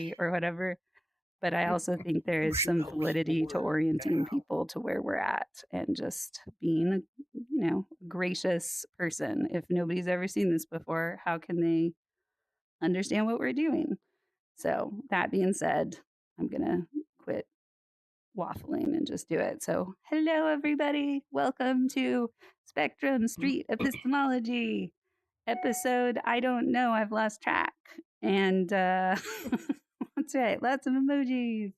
story or whatever. But I also think there is some validity to orienting people to where we're at and just being a gracious person. If nobody's ever seen this before, how can they understand what we're doing? So that being said, I'm going to quit waffling and just do it. So hello, everybody. Welcome to Spectrum Street Epistemology episode. I don't know. I've lost track. And that's right. Lots of emojis.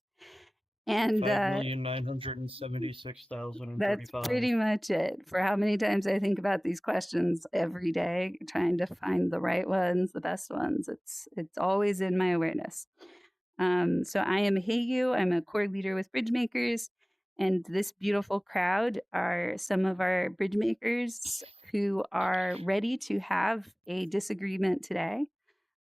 And 5,976,035. that's pretty much it for how many times I think about these questions every day, trying to find the right ones, the best ones. It's always in my awareness. So I am Heyu. I'm a core leader with Bridgemakers, and this beautiful crowd are some of our Bridgemakers who are ready to have a disagreement today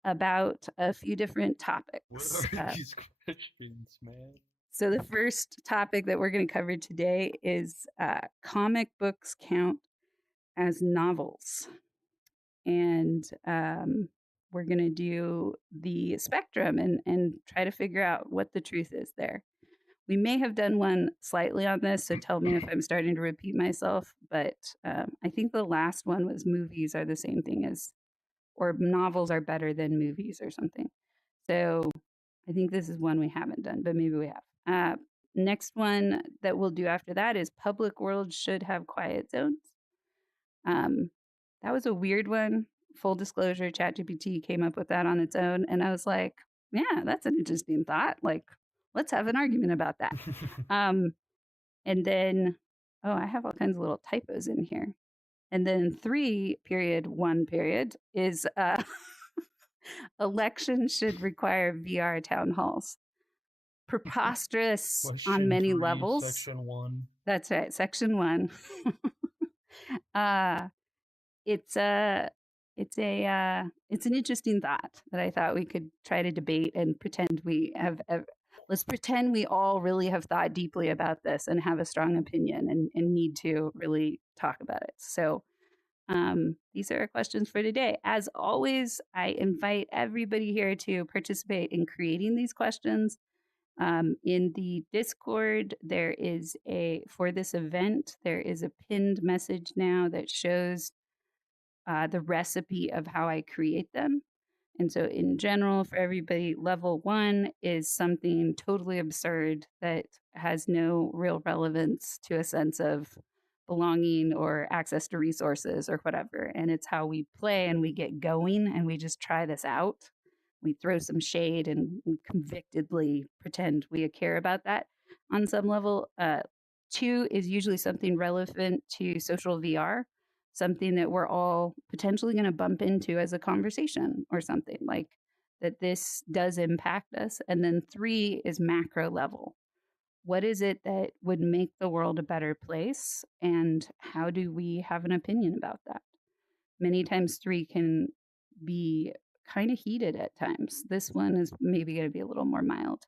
about a few different topics. What are these questions, man? So the first topic that we're going to cover today is comic books count as novels. And we're going to do the spectrum and try to figure out what the truth is there. We may have done one slightly on this, so tell me if I'm starting to repeat myself. But I think the last one was movies are the same thing as, or novels are better than movies or something. So I think this is one we haven't done, but maybe we have. Next one that we'll do after that is public worlds should have quiet zones. That was a weird one. Full disclosure, ChatGPT came up with that on its own. And I was like, yeah, that's an interesting thought. Like, let's have an argument about that. And then, I have all kinds of little typos in here. And then 3.1 is elections should require VR town halls. Preposterous Question on many 3, levels. Section 1. That's right, Section 1. It's an interesting thought that I thought we could try to debate and pretend let's pretend we all really have thought deeply about this and have a strong opinion and need to really talk about it. So these are our questions for today. As always, I invite everybody here to participate in creating these questions. In the Discord, for this event, there is a pinned message now that shows the recipe of how I create them. And so in general, for everybody, level 1 is something totally absurd that has no real relevance to a sense of belonging or access to resources or whatever. And it's how we play and we get going and we just try this out. We throw some shade and we convictedly pretend we care about that on some level. 2 is usually something relevant to social VR, something that we're all potentially going to bump into as a conversation or something like that. This does impact us. And then 3 is macro level. What is it that would make the world a better place? And how do we have an opinion about that? Many times 3 can be kind of heated at times. This one is maybe going to be a little more mild.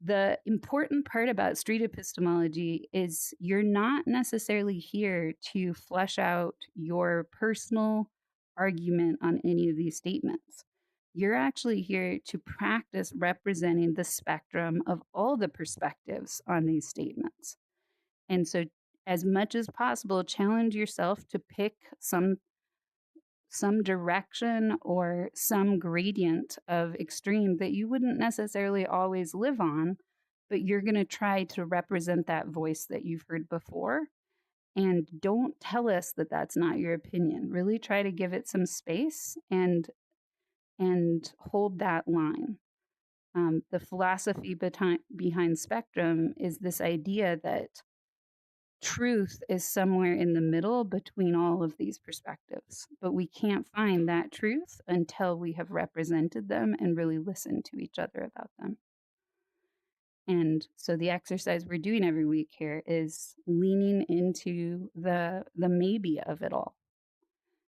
The important part about street epistemology is you're not necessarily here to flesh out your personal argument on any of these statements. You're actually here to practice representing the spectrum of all the perspectives on these statements. And so, as much as possible, challenge yourself to pick some direction or some gradient of extreme that you wouldn't necessarily always live on, but you're going to try to represent that voice that you've heard before. And don't tell us that that's not your opinion. Really try to give it some space and hold that line. The philosophy behind spectrum is this idea that truth is somewhere in the middle between all of these perspectives, but we can't find that truth until we have represented them and really listened to each other about them. And so the exercise we're doing every week here is leaning into the maybe of it all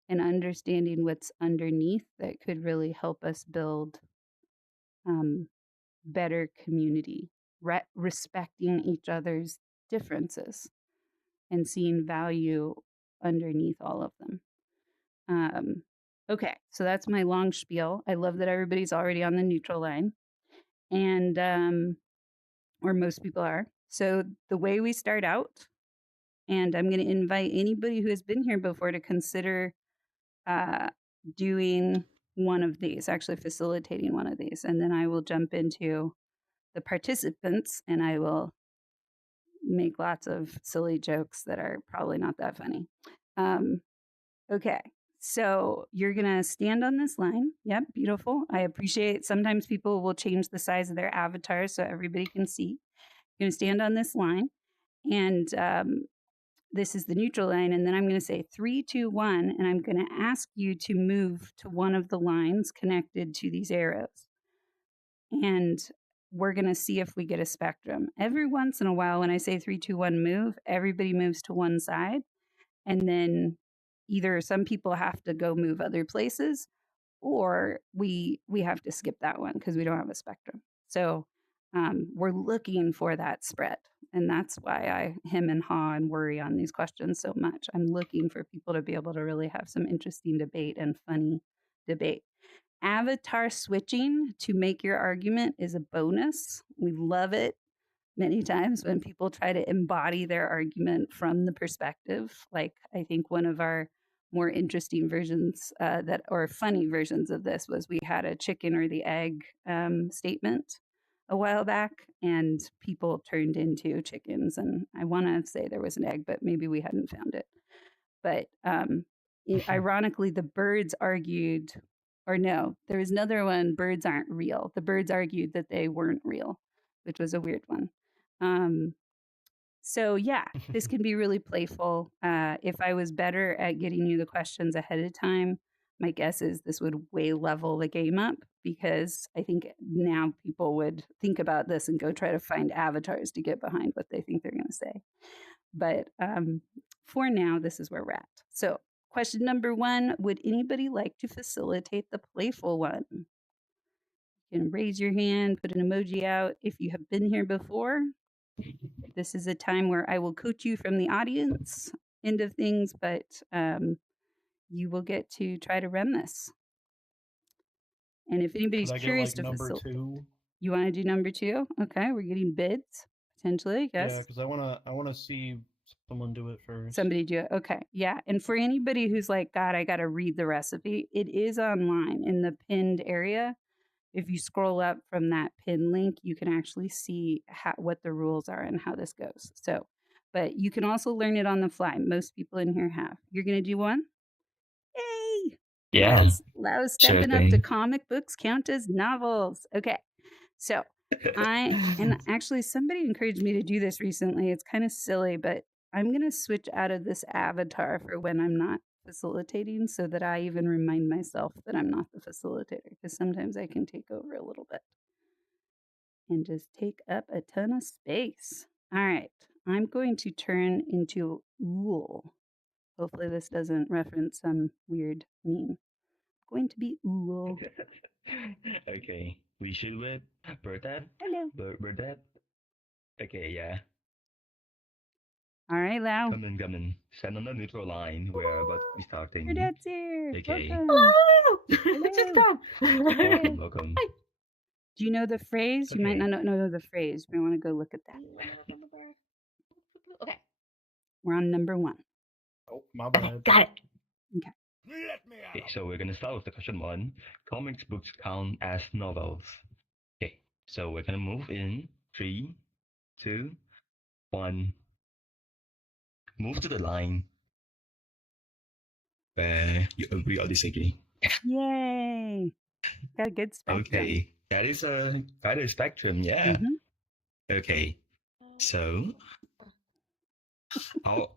and understanding what's underneath that could really help us build better community, respecting each other's differences and seeing value underneath all of them. Okay, so that's my long spiel. I love that everybody's already on the neutral line. and or most people are. So the way we start out, and I'm going to invite anybody who has been here before to consider uh, doing one of these, actually facilitating one of these, and then I will jump into the participants and I will make lots of silly jokes that are probably not that funny. Um, okay. So you're going to stand on this line. Yep, beautiful. I appreciate sometimes people will change the size of their avatars so everybody can see. You're going to stand on this line, and this is the neutral line. And then I'm going to say 3, 2, 1, and I'm going to ask you to move to one of the lines connected to these arrows. And we're going to see if we get a spectrum. Every once in a while, when I say 3, 2, 1, move, everybody moves to one side. And then either some people have to go move other places, or we have to skip that one because we don't have a spectrum. So we're looking for that spread. And that's why I hem and haw and worry on these questions so much. I'm looking for people to be able to really have some interesting debate and funny debate. Avatar switching to make your argument is a bonus. We love it many times when people try to embody their argument from the perspective. Like, I think one of our more interesting versions that, or funny versions of this, was we had a chicken or the egg statement a while back, and people turned into chickens. And I want to say there was an egg, but maybe we hadn't found it. But ironically, the birds argued, or no, there was another one, birds aren't real. The birds argued that they weren't real, which was a weird one. So yeah, this can be really playful. If I was better at getting you the questions ahead of time, my guess is this would way level the game up, because I think now people would think about this and go try to find avatars to get behind what they think they're going to say. But for now, this is where we're at. So question number 1, would anybody like to facilitate the playful one? You can raise your hand, put an emoji out if you have been here before. This is a time where I will coach you from the audience end of things, but you will get to try to run this. And if anybody's curious to number facilitate, 2? You want to do number 2? Okay, we're getting bids potentially. Yes. Yeah, because I wanna see someone do it first. Somebody do it. Okay, yeah. And for anybody who's like, God, I got to read the recipe, it is online in the pinned area. If you scroll up from that pin link, you can actually see what the rules are and how this goes. So, but you can also learn it on the fly. Most people in here have. You're going to do one? Yay! Yeah. Lao's stepping up to comic books count as novels. Okay. So and actually somebody encouraged me to do this recently. It's kind of silly, but I'm going to switch out of this avatar for when I'm not facilitating, so that I even remind myself that I'm not the facilitator, because sometimes I can take over a little bit and just take up a ton of space. All right. I'm going to turn into Ool. Hopefully this doesn't reference some weird meme. I'm going to be Ool. Okay. We should with Burdette. Hello. Burdette. Okay, yeah. All right, Lao. Come in. Stand on the neutral line. We're about to be starting. Burdette's here. Okay. Welcome. Hello. Welcome. Do you know the phrase? You might Okay. not know the phrase. We want to go look at that. Okay. We're on number 1. Oh, my bad. Got it. Okay. Okay, so we're gonna start with the question 1. Comics books count as novels. Okay, so we're gonna move in 3, 2, 1. Move to the line where you agree or disagree. Yay! Got a good spectrum. Okay, that is a spectrum, yeah. Mm-hmm. Okay, so how?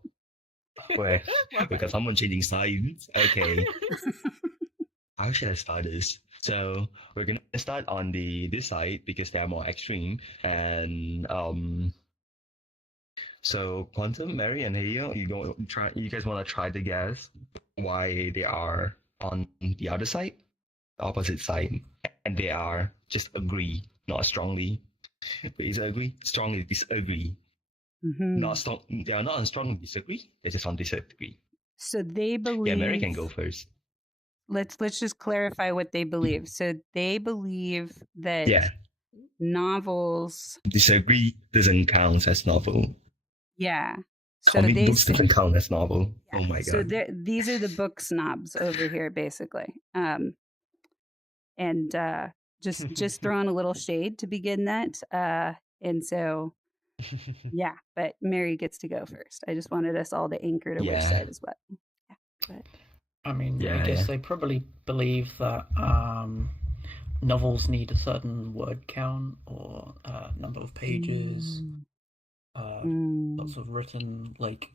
Wait, we got someone changing sides. Okay, how should I start this? So we're gonna start on this side because they are more extreme, and so Quantum, Mary, and Hale, you guys want to try to guess why they are on the other side, opposite side, and they are just agree, not strongly. Disagree, strongly disagree. Mm-hmm. Not strong. They are not on strongly disagree. They just on disagree. So they believe. Yeah, Mary can go first. Let's just clarify what they believe. So they believe that novels. Disagree doesn't count as novel. Yeah. So Comic they books doesn't count as novel. yeah. Oh my So god. these are the book snobs over here, basically. And just throwing a little shade to begin that. And so yeah, but Mary gets to go first. I just wanted us all to anchor to which Yeah. side is what. Yeah. Go ahead. I mean, Yeah, I guess yeah. they probably believe that novels need a certain word count or number of pages, lots of written, like,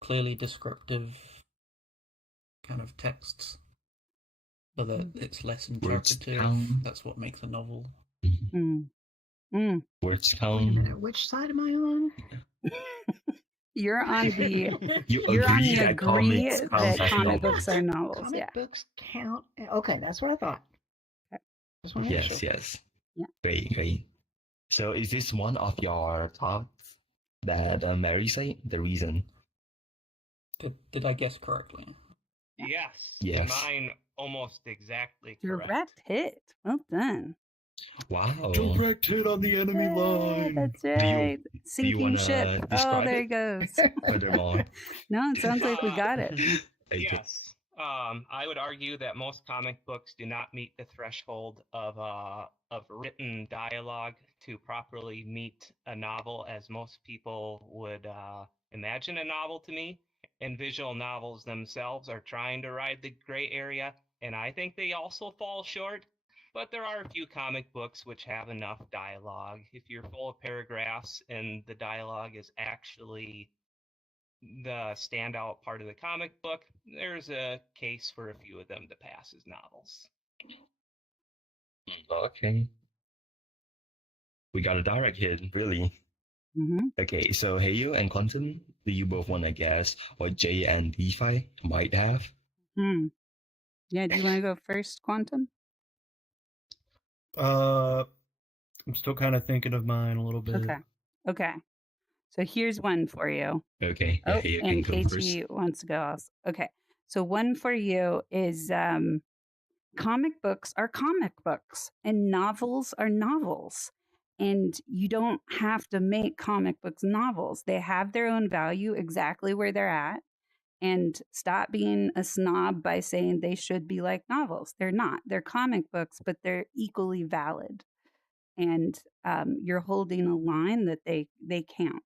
clearly descriptive kind of texts, so that it's less Words interpretive. count. That's what makes a novel. Mm. Mm. Words Wait a count. minute, which side am I on? You're on the You on agree the that agree comics that count as comic novel? books are novels. Comic Yeah. books count. Okay, that's what I thought. Okay. Just wanna make Yes, sure. yes. Yeah. Great. So is this one of your thoughts that Mary said? The reason? Did I guess correctly? Yes. Yes. And mine almost exactly correct. Direct hit. Well done. Wow. Direct hit on the enemy Yeah, line. that's you- right. Do you Sinking wanna ship. Oh, describe there it? it goes. Furthermore. No, it sounds like we got it. Okay. Yes. I would argue that most comic books do not meet the threshold of written dialogue to properly meet a novel, as most people would imagine a novel to me. And visual novels themselves are trying to ride the gray area, and I think they also fall short. But there are a few comic books which have enough dialogue. If you're full of paragraphs and the dialogue is actually the standout part of the comic book, there's a case for a few of them to pass as novels. Okay. We got a direct hit, really. Mm-hmm. Okay, so Heyo and Quantum, do you both want to guess what J and DeFi might have? Yeah, do you want to go first, Quantum? I'm still kind of thinking of mine a little bit. Okay. So here's one for you. Okay, Oh, Heyo can and go first. KG wants to go also. Okay. So one for you is comic books are comic books and novels are novels. And you don't have to make comic books novels. They have their own value exactly where they're at. And stop being a snob by saying they should be like novels. They're not. They're comic books, but they're equally valid. And you're holding a line that they count.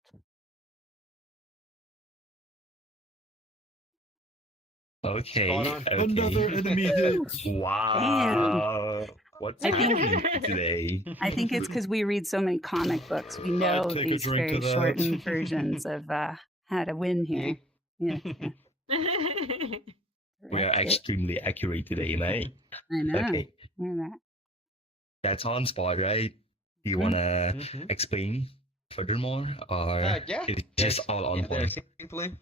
Okay. Spot on. Okay. Another enemy hit. Wow. What's I think- happening today? I think it's because we read so many comic books. We know take a these drink very to that. shortened versions of how to win here. Yeah, We are correct it. extremely accurate today, mate. I know. Okay, Look at that. that's on spot, right? Do you Mhm. want to explain furthermore, or Yeah. is it just all on There's point?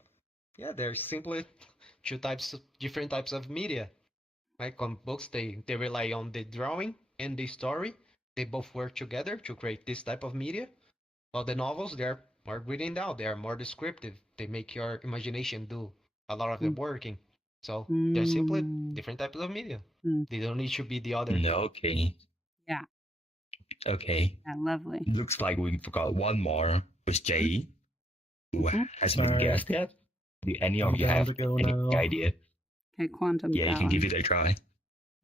there's simply different types of media. Like comic books, they rely on the drawing and the story. They both work together to create this type of media. While the novels, they're more written down. They are more descriptive. They make your imagination do a lot of the working. So they're simply different types of media. They don't need to be the other. No, okay. Yeah. Okay. Yeah, lovely. Looks like we forgot one more, with Jay, who Mhm. hasn't been Alright. guessed yet. Do any of I'm you down have to go any now. idea? Okay, Quantum. Yeah, you can give it a try.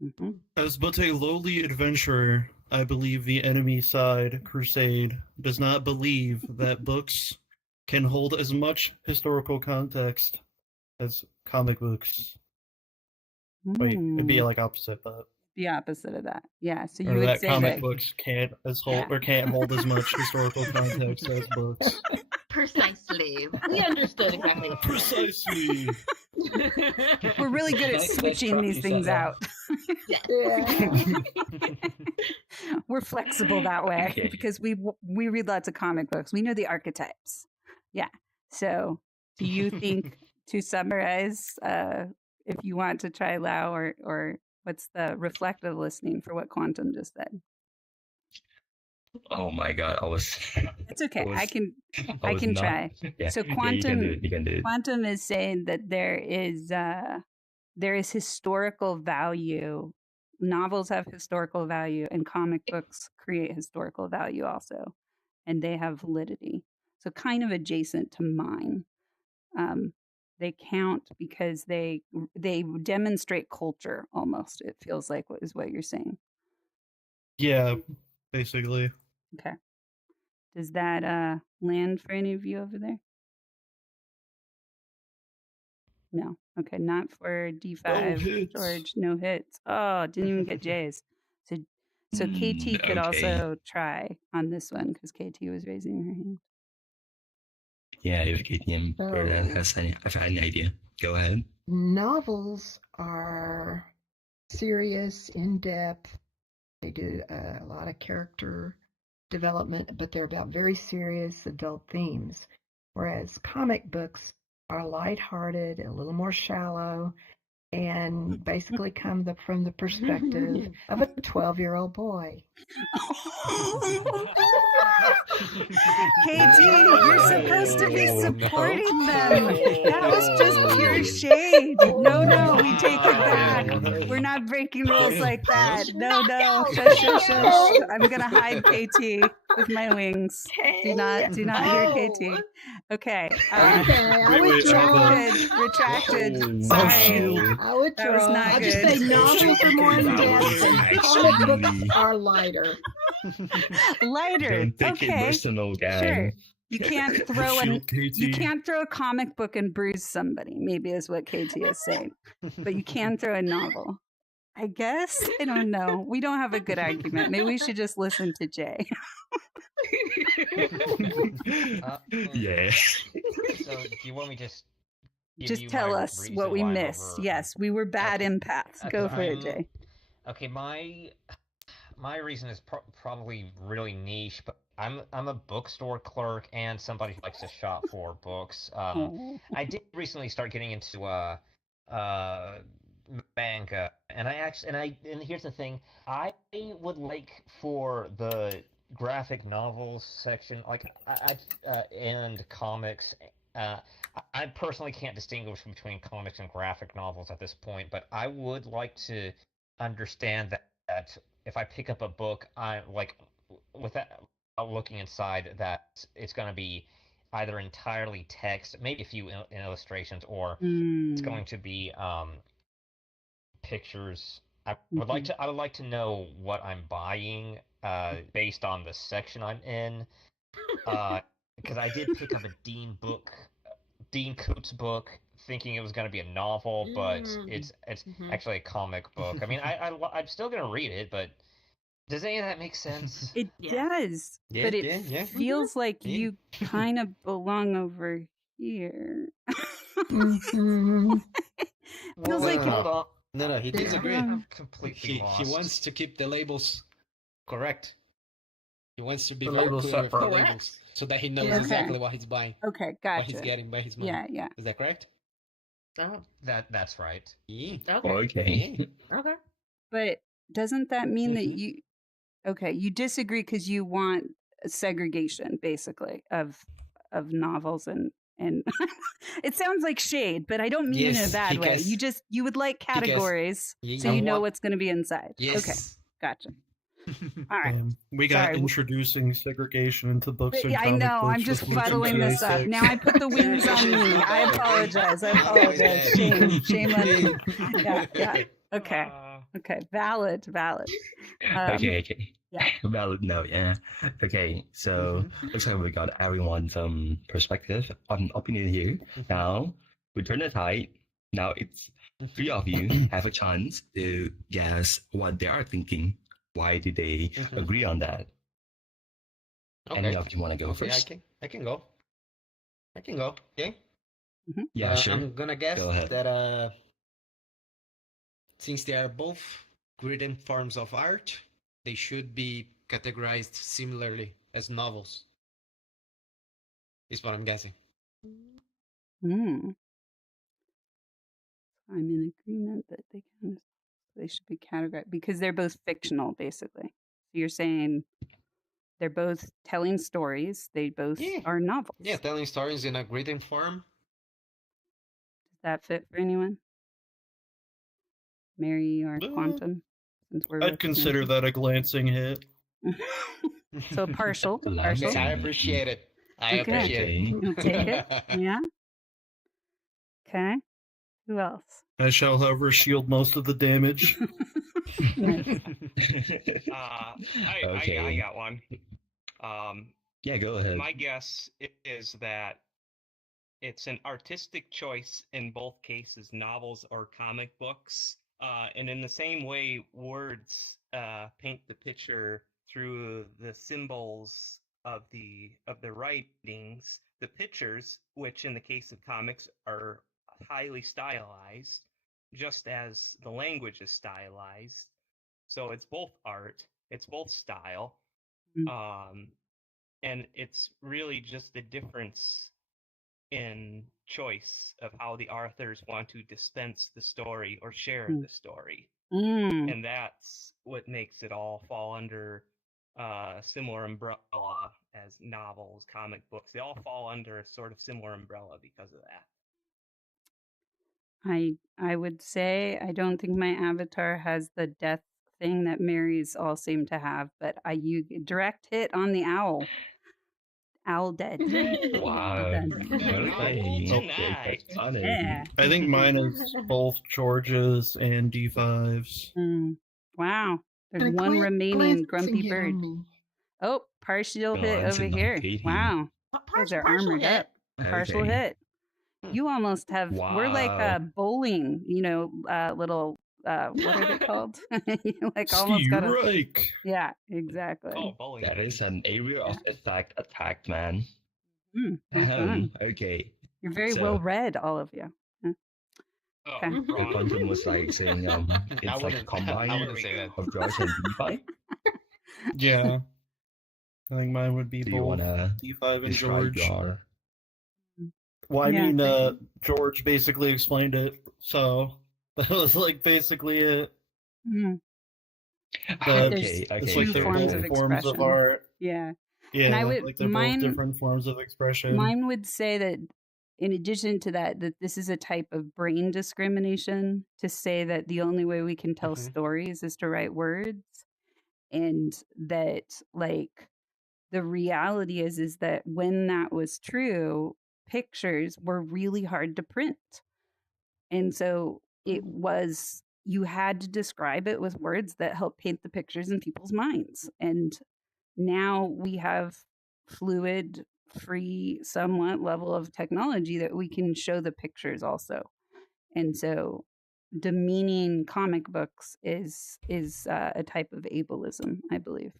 Mm-hmm. As but a lowly adventurer, I believe the enemy side, Crusade, does not believe that books can hold as much historical context as comic books. Wait, it'd be like opposite, but the opposite of that. Yeah. So you or would that say comic that books can't hold as much historical context as books. Precisely. We understood exactly what you meant. Precisely. we're really good at Nice switching truck these you things said out. Yes. We're flexible that way Okay. because we read lots of comic books. We know the archetypes. Yeah. So, do you think to summarize, if you want to try Lau or what's the reflective listening for what Quantum just said? Oh my god, I was. It's okay. was- I can I was can not- try. Yeah. So Yeah, you can do it. You can do it. Quantum is saying that there is historical value novels have historical value, and comic books create historical value also, and they have validity. So kind of adjacent to mine. They count because they demonstrate culture almost. It feels like what is what you're saying. Yeah, basically. Okay. Does that land for any of you over there? No. Okay, not for D5. hits. George, no hits. Oh, didn't even get J's. So KT could okay. also try on this one because KT was raising her hand. Yeah, if KTM has any idea, go ahead. Novels are serious, in-depth. They do a lot of character development, but they're about very serious adult themes. Whereas comic books are lighthearted, a little more shallow, and basically come from the perspective of a 12-year-old boy. KT, you're supposed to be supporting them. That was just pure shade. No, we take it back. We're not breaking rules like that. No. Shush. I'm gonna hide KT with my wings. Do not hear KT. Okay. Retracted. Sorry. I would That was not I'll good. just say novels are more in depth and comic books Actually. are lighter. Lighter. Don't take it Okay. personal, guy. Sure. You can't throw KT. you can't throw a comic book and bruise somebody, maybe is what KT is saying. But you can throw a novel. I guess. I don't know. We don't have a good argument. Maybe we should just listen to Jay. Yeah. So, do you want me to give Just you tell my us reason what we why I'm missed. over- Yes, we were bad empaths. Go for it, Jay. Okay, my reason is probably really niche, but I'm a bookstore clerk and somebody who likes to shop for books. I did recently start getting into manga, and and here's the thing: I would like for the graphic novels section, like and comics. I personally can't distinguish between comics and graphic novels at this point, but I would like to understand that if I pick up a book, I like without looking inside, that it's going to be either entirely text, maybe a few illustrations, or it's going to be pictures. I would like to know what I'm buying based on the section I'm in, because I did pick up a Dean Koontz book, thinking it was going to be a novel, but it's actually a comic book. I mean, I'm still going to read it, but does any of that make sense? It does, Yeah, but it yeah. feels like you kind of belong over here. Feels like hold on. No, he disagrees. I'm completely He lost. wants to keep the labels correct. He wants to be The very labels clear with the separate. labels, so that he knows Okay. exactly what he's buying, Okay, what gotcha. he's getting by his money. Yeah. Is that correct? Oh, That's right. Yeah. Okay. okay. But doesn't that mean that Mhm. you disagree because you want a segregation, basically, of novels and it sounds like shade, but I don't mean it in a Yes, bad way. because- You would like categories so I you know want- what's going to be inside. Yes. Okay, gotcha. All right. We got Sorry. introducing segregation into books and I comic know. books I'm just with muddling this up. GTA Now I put the wings on me. I apologize. Shame on me. Yeah. Okay. Okay. Valid. Okay. yeah. Valid note, yeah. Okay, so looks like we got everyone's perspective on opinion here. Now we turn the tide. Now it's three of you have a chance to guess what they are thinking. Why did they agree on that? Okay. Any of you want to go Okay, first? I can go. Okay. Yeah, sure. I'm gonna guess Go ahead. that since they are both written forms of art, they should be categorized similarly as novels. Is what I'm guessing. I'm in agreement that they should be categorized because they're both fictional, basically. So you're saying they're both telling stories. They both are novels. Yeah, telling stories in a written form. Does that fit for anyone? Mary or Quantum? since we're I'd consider that a glancing hit. So partial. Glancing. Okay, I appreciate it. I Okay. appreciate it. You'll take it. Yeah. Okay. Who else? I shall, however, shield most of the damage. Nice. I got one. Yeah, go ahead. My guess is that it's an artistic choice in both cases, novels or comic books. And in the same way, words paint the picture through the symbols of the writings. The pictures, which in the case of comics are highly stylized, just as the language is stylized. So it's both art, it's both style, and it's really just the difference in choice of how the authors want to dispense the story or share the story. And that's what makes it all fall under a similar umbrella as novels, comic books. They all fall under a sort of similar umbrella because of that. I would say I don't think my avatar has the death thing that Mary's all seem to have, but you direct hit on the owl. Owl dead. Wow. Tonight. Yeah. I think mine is both George's and D5's. Wow. There's And a one remaining glancing grumpy hit bird. on me. Oh, partial hit over Glancing here. hit. Wow. Guys are Partial armored hit. up. Partial Okay. hit. You almost have. We're like Wow. bowling. Little. What are they called? You like almost got a. Strike. Yeah, exactly. Oh, bowling. That is an area of attack, man. Well done. Okay. You're very So- well read, all of you. Oh, Okay. The wrong. Quantum was like saying I it's like a wouldn't- I combine wouldn't say that. of George and D5. Yeah. I think mine would be Do you both wanna D5 and describe George. your Well, I Yeah, mean, thank George basically explained it, so that was like basically it. Mhm. But okay, It's Two like they're forms both of forms of expression. art. Yeah. Yeah, I would- like they're mine- both different forms of expression. Mine would say that in addition to that this is a type of brain discrimination to say that the only way we can tell Mhm. stories is to write words, and that like the reality is that when that was true, pictures were really hard to print. And so it was, you had to describe it with words that help paint the pictures in people's minds. And now we have fluid, free, somewhat level of technology that we can show the pictures also. And so demeaning comic books is a type of ableism, I believe.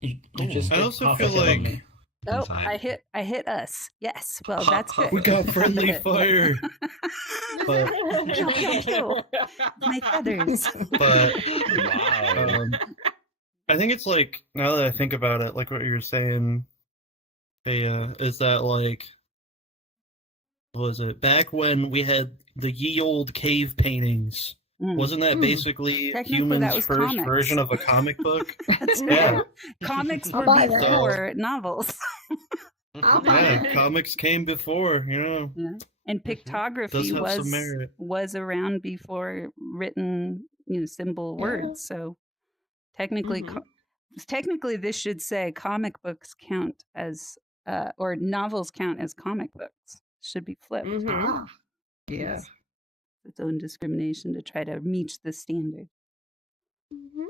You Cool. just I did also half a feel hit on like- me. Oh, Inside. I hit us. Yes. Well, that's good. We got friendly But- fire. But Pew, pew, pew. My feathers. but Wow. I think it's like, now that I think about it, like what you're saying, is that like, what was it? Back when we had the ye old cave paintings, wasn't that basically Technically, humans' that was first comics. version of a comic book? That's Yeah. right. Comics I'll were buy that. before novels. I'll buy Yeah, it. comics came before, And Does pictography have some merit. was around before written, symbol Yeah. words. So technically, Mhm. technically, this should say comic books count as, or novels count as comic books. Should be flipped. Mhm. Ah, yeah. Its own discrimination to try to meet the standard. Mhm.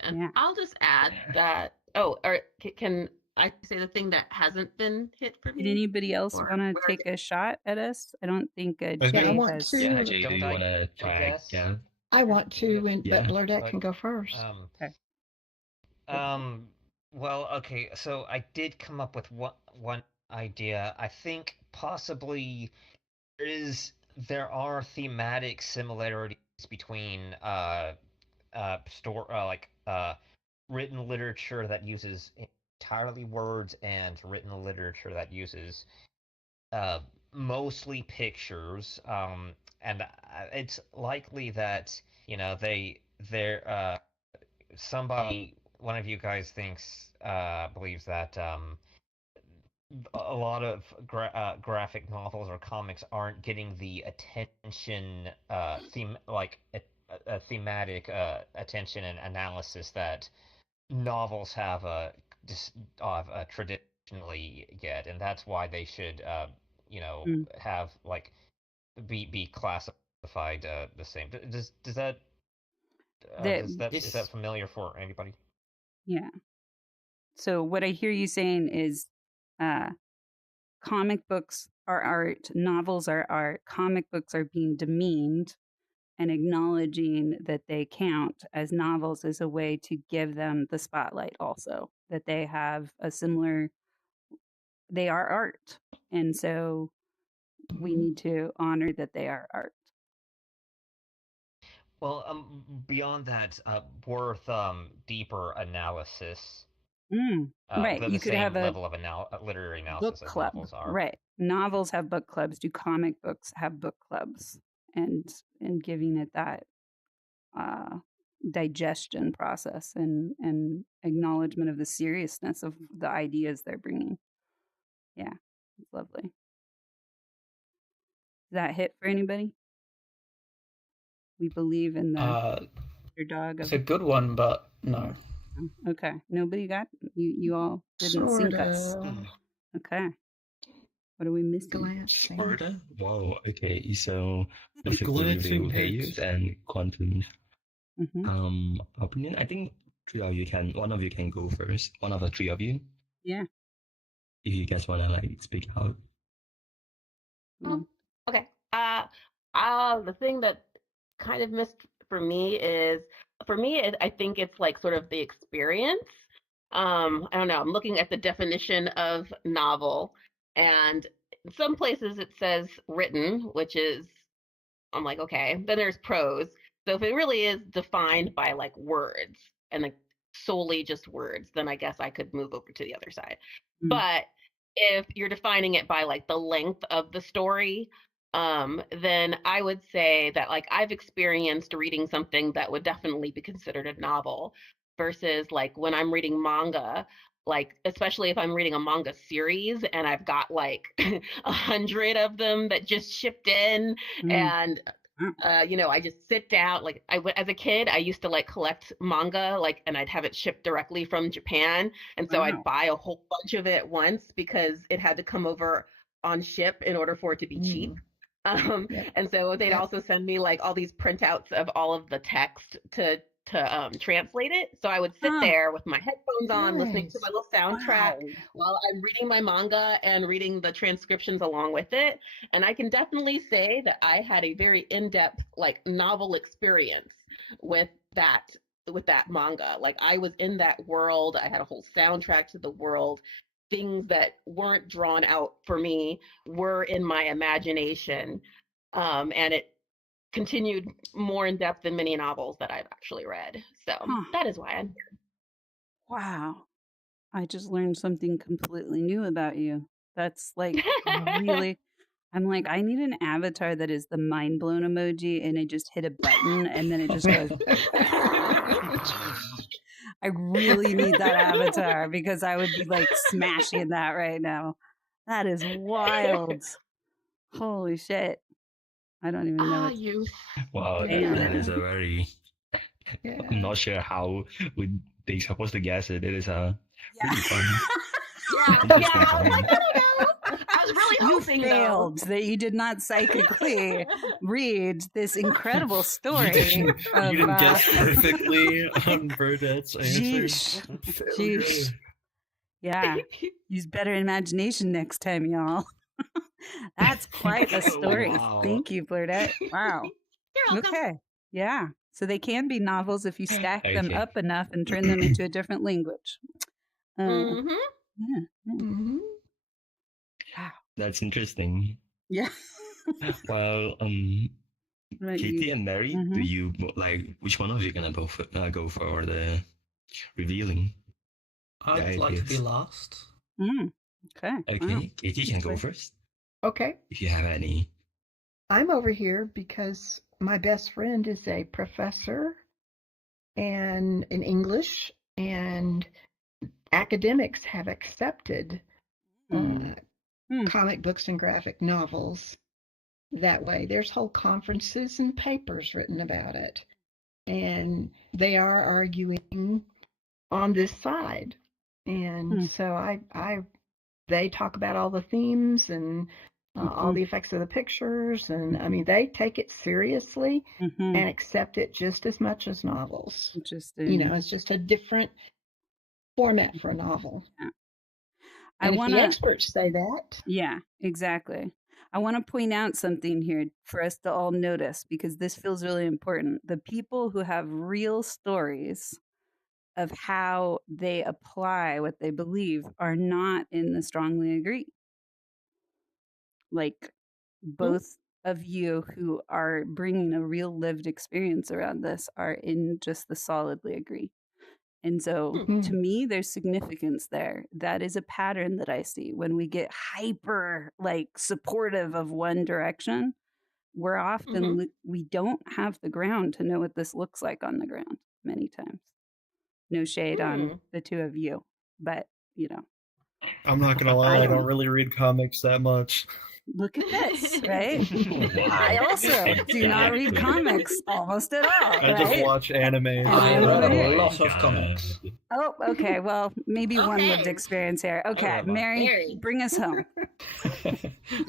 And Yeah. I'll just add that. Oh, or can I say the thing that hasn't been hit for me? Did anybody else Or want to where take a shot at us? I don't think think- Jay Yeah, I want has. to. Yeah, Jay, do Don't you I wanna try? guess? Yeah. I want to, Yeah. but Lordette But, can go first. Okay. Well, okay, so I did come up with one idea. I think possibly there are thematic similarities between written literature that uses entirely words and written literature that uses mostly pictures. And it's likely that one of you guys believes that a lot of graphic novels or comics aren't getting the attention, thematic attention and analysis that novels have dis traditionally get, and that's why they should, Mm. have like be classified the same. Does that The, is that Yes. familiar for anybody? yeah. So what I hear you saying is, uh, comic books are art, novels are art, comic books are being demeaned, and acknowledging that they count as novels is a way to give them the spotlight also, that they have a similar, they are art. And so we need to honor that they are art. Well, beyond that, worth deeper analysis, Right. the You could have same a level of literary book analysis as club. novels are. Right. Novels have book clubs. Do comic books have book clubs? And giving it that uh, digestion process and acknowledgement of the seriousness of the ideas they're bringing. Yeah, it's lovely. Does that hit for anybody? We believe in the underdog It's of. a good one, but no. Okay, nobody got you. You all didn't sink us. Okay, what are we missing? Glancing. Sparta? Wow, okay, so physical Glancing review pages and quantum Mm-hmm. opinion. I think one of you can go first. One of the three of you. Yeah. If you guys wanna like speak out. Okay. The thing that kind of missed for me is, I think it's like sort of the experience. I don't know. I'm looking at the definition of novel, and in some places it says written, which is, I'm like, okay. Then there's prose. So if it really is defined by like words and like solely just words, then I guess I could move over to the other side. But if you're defining it by like the length of the story, then I would say that like I've experienced reading something that would definitely be considered a novel versus like when I'm reading manga, like especially if I'm reading a manga series and I've got like 100 of them that just shipped in, and I just sit down. Like as a kid, I used to like collect manga, like, and I'd have it shipped directly from Japan, and so I'd buy a whole bunch of it at once because it had to come over on ship in order for it to be cheap. And so they'd also send me like all these printouts of all of the text to translate it. So I would sit there with my headphones on, listening to my little soundtrack while I'm reading my manga and reading the transcriptions along with it. And I can definitely say that I had a very in-depth like novel experience with that manga. Like I was in that world. I had a whole soundtrack to the world. Things that weren't drawn out for me were in my imagination. And it continued more in depth than many novels that I've actually read. So that is why I'm here. Wow. I just learned something completely new about you. That's like really, I'm like, I need an avatar that is the mind blown emoji and I just hit a button and then it just goes. I really need that avatar because I would be like smashing that right now. That is wild. Holy shit. I don't even know. Youth. Wow, that is a very. I'm not sure how would they supposed to guess it. It is a really fun. I was like, I don't know. I was really hoping you failed that you did not psychically read this incredible story. You didn't guess perfectly on Burdette's answer. Sheesh. Yeah. Use better imagination next time, y'all. That's quite a story. Wow. Thank you, Burdette. Wow. Okay. Yeah. So they can be novels if you stack them up enough and turn them into a different language. Wow. That's interesting. Yeah. Well, Katie and Mary, do you like which one of you gonna both go for the revealing? I'd like to be last. Okay. Okay, wow. Katie can go first. Okay. If you have any. I'm over here because my best friend is a professor and in English, and academics have accepted comic books and graphic novels that way. There's whole conferences and papers written about it. And they are arguing on this side. And so they talk about all the themes and all the effects of the pictures. And I mean, they take it seriously and accept it just as much as novels. Interesting. You know, it's just a different format for a novel. Yeah. And if the experts say that. Yeah, exactly. I want to point out something here for us to all notice, because this feels really important. The people who have real stories of how they apply what they believe are not in the strongly agree. Like both of you who are bringing a real lived experience around this are in just the solidly agree. And so to me, there's significance there. That is a pattern that I see when we get hyper like supportive of one direction. We're often, we don't have the ground to know what this looks like on the ground many times. No shade on the two of you, but you know. I'm not going to lie, I don't really read comics that much. Look at this, right? I also do not read comics almost at all. I just watch anime. I read a lot of comics. Oh, okay. Well, maybe one lived experience here. Okay, Mary, bring us home. All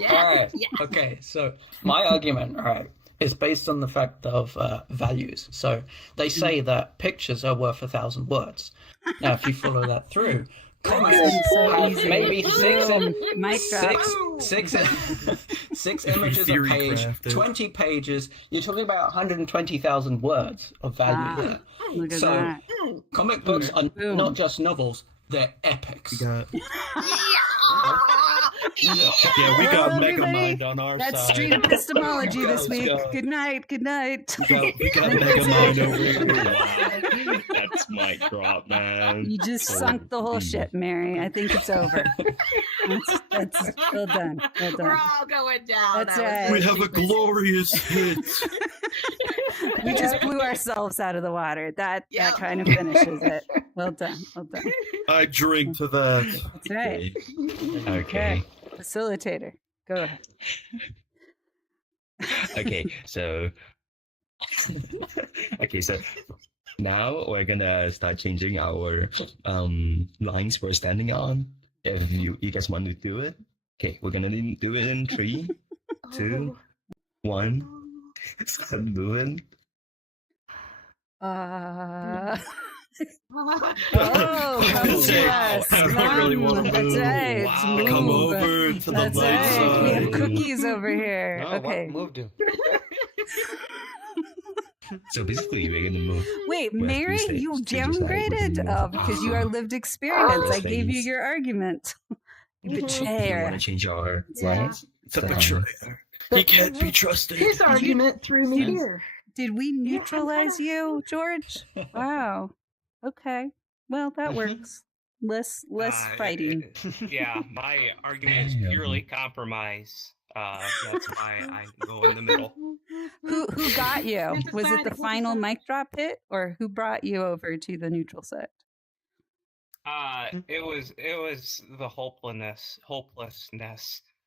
right. Okay, so my argument, all right, is based on the fact of values. So they say that pictures are worth 1,000 words. Now, if you follow that through, comics have maybe six images a page, 20 pages. You're talking about 120,000 words of value there. Look at So that. comic books are not just novels, they're epics. Yeah, we got Mega Mind on our That's side. street epistemology this week. Good night. Good night. We got Mega Mind over here. That's mic drop, man. You just sunk the whole ship, Mary. I think it's over. That's well done. Well We're done. all going down. That's right. We have a glorious hit. We just blew ourselves out of the water. That kind of finishes it. Well done. Well done. I drink to that. That's right. Okay. Facilitator, go ahead. Okay, so now we're gonna start changing our lines we're standing on. If you guys want to do it, okay, we're gonna do it in 3, 2, 1. Start moving. Oh, come to us. I don't really want to That's move. right. Wow. Come over to the That's light right. side. We have cookies over here. No, Okay. what moved you? So basically, we're gonna move. Wait, Where Mary, Tuesday- you Tuesday we're downgraded? gonna move. Because you are lived experience. I gave you Stays. your argument. You We betrayer. want to change our Yeah. lines. The betrayer. He can't be trusted. His argument threw me here. Did we neutralize you, George? Wow. Okay. Well, that works. Less fighting. Yeah, my argument is purely compromise. That's why I go in the middle. Who got you? Was it the final mic drop hit, or who brought you over to the neutral side? It was the hopelessness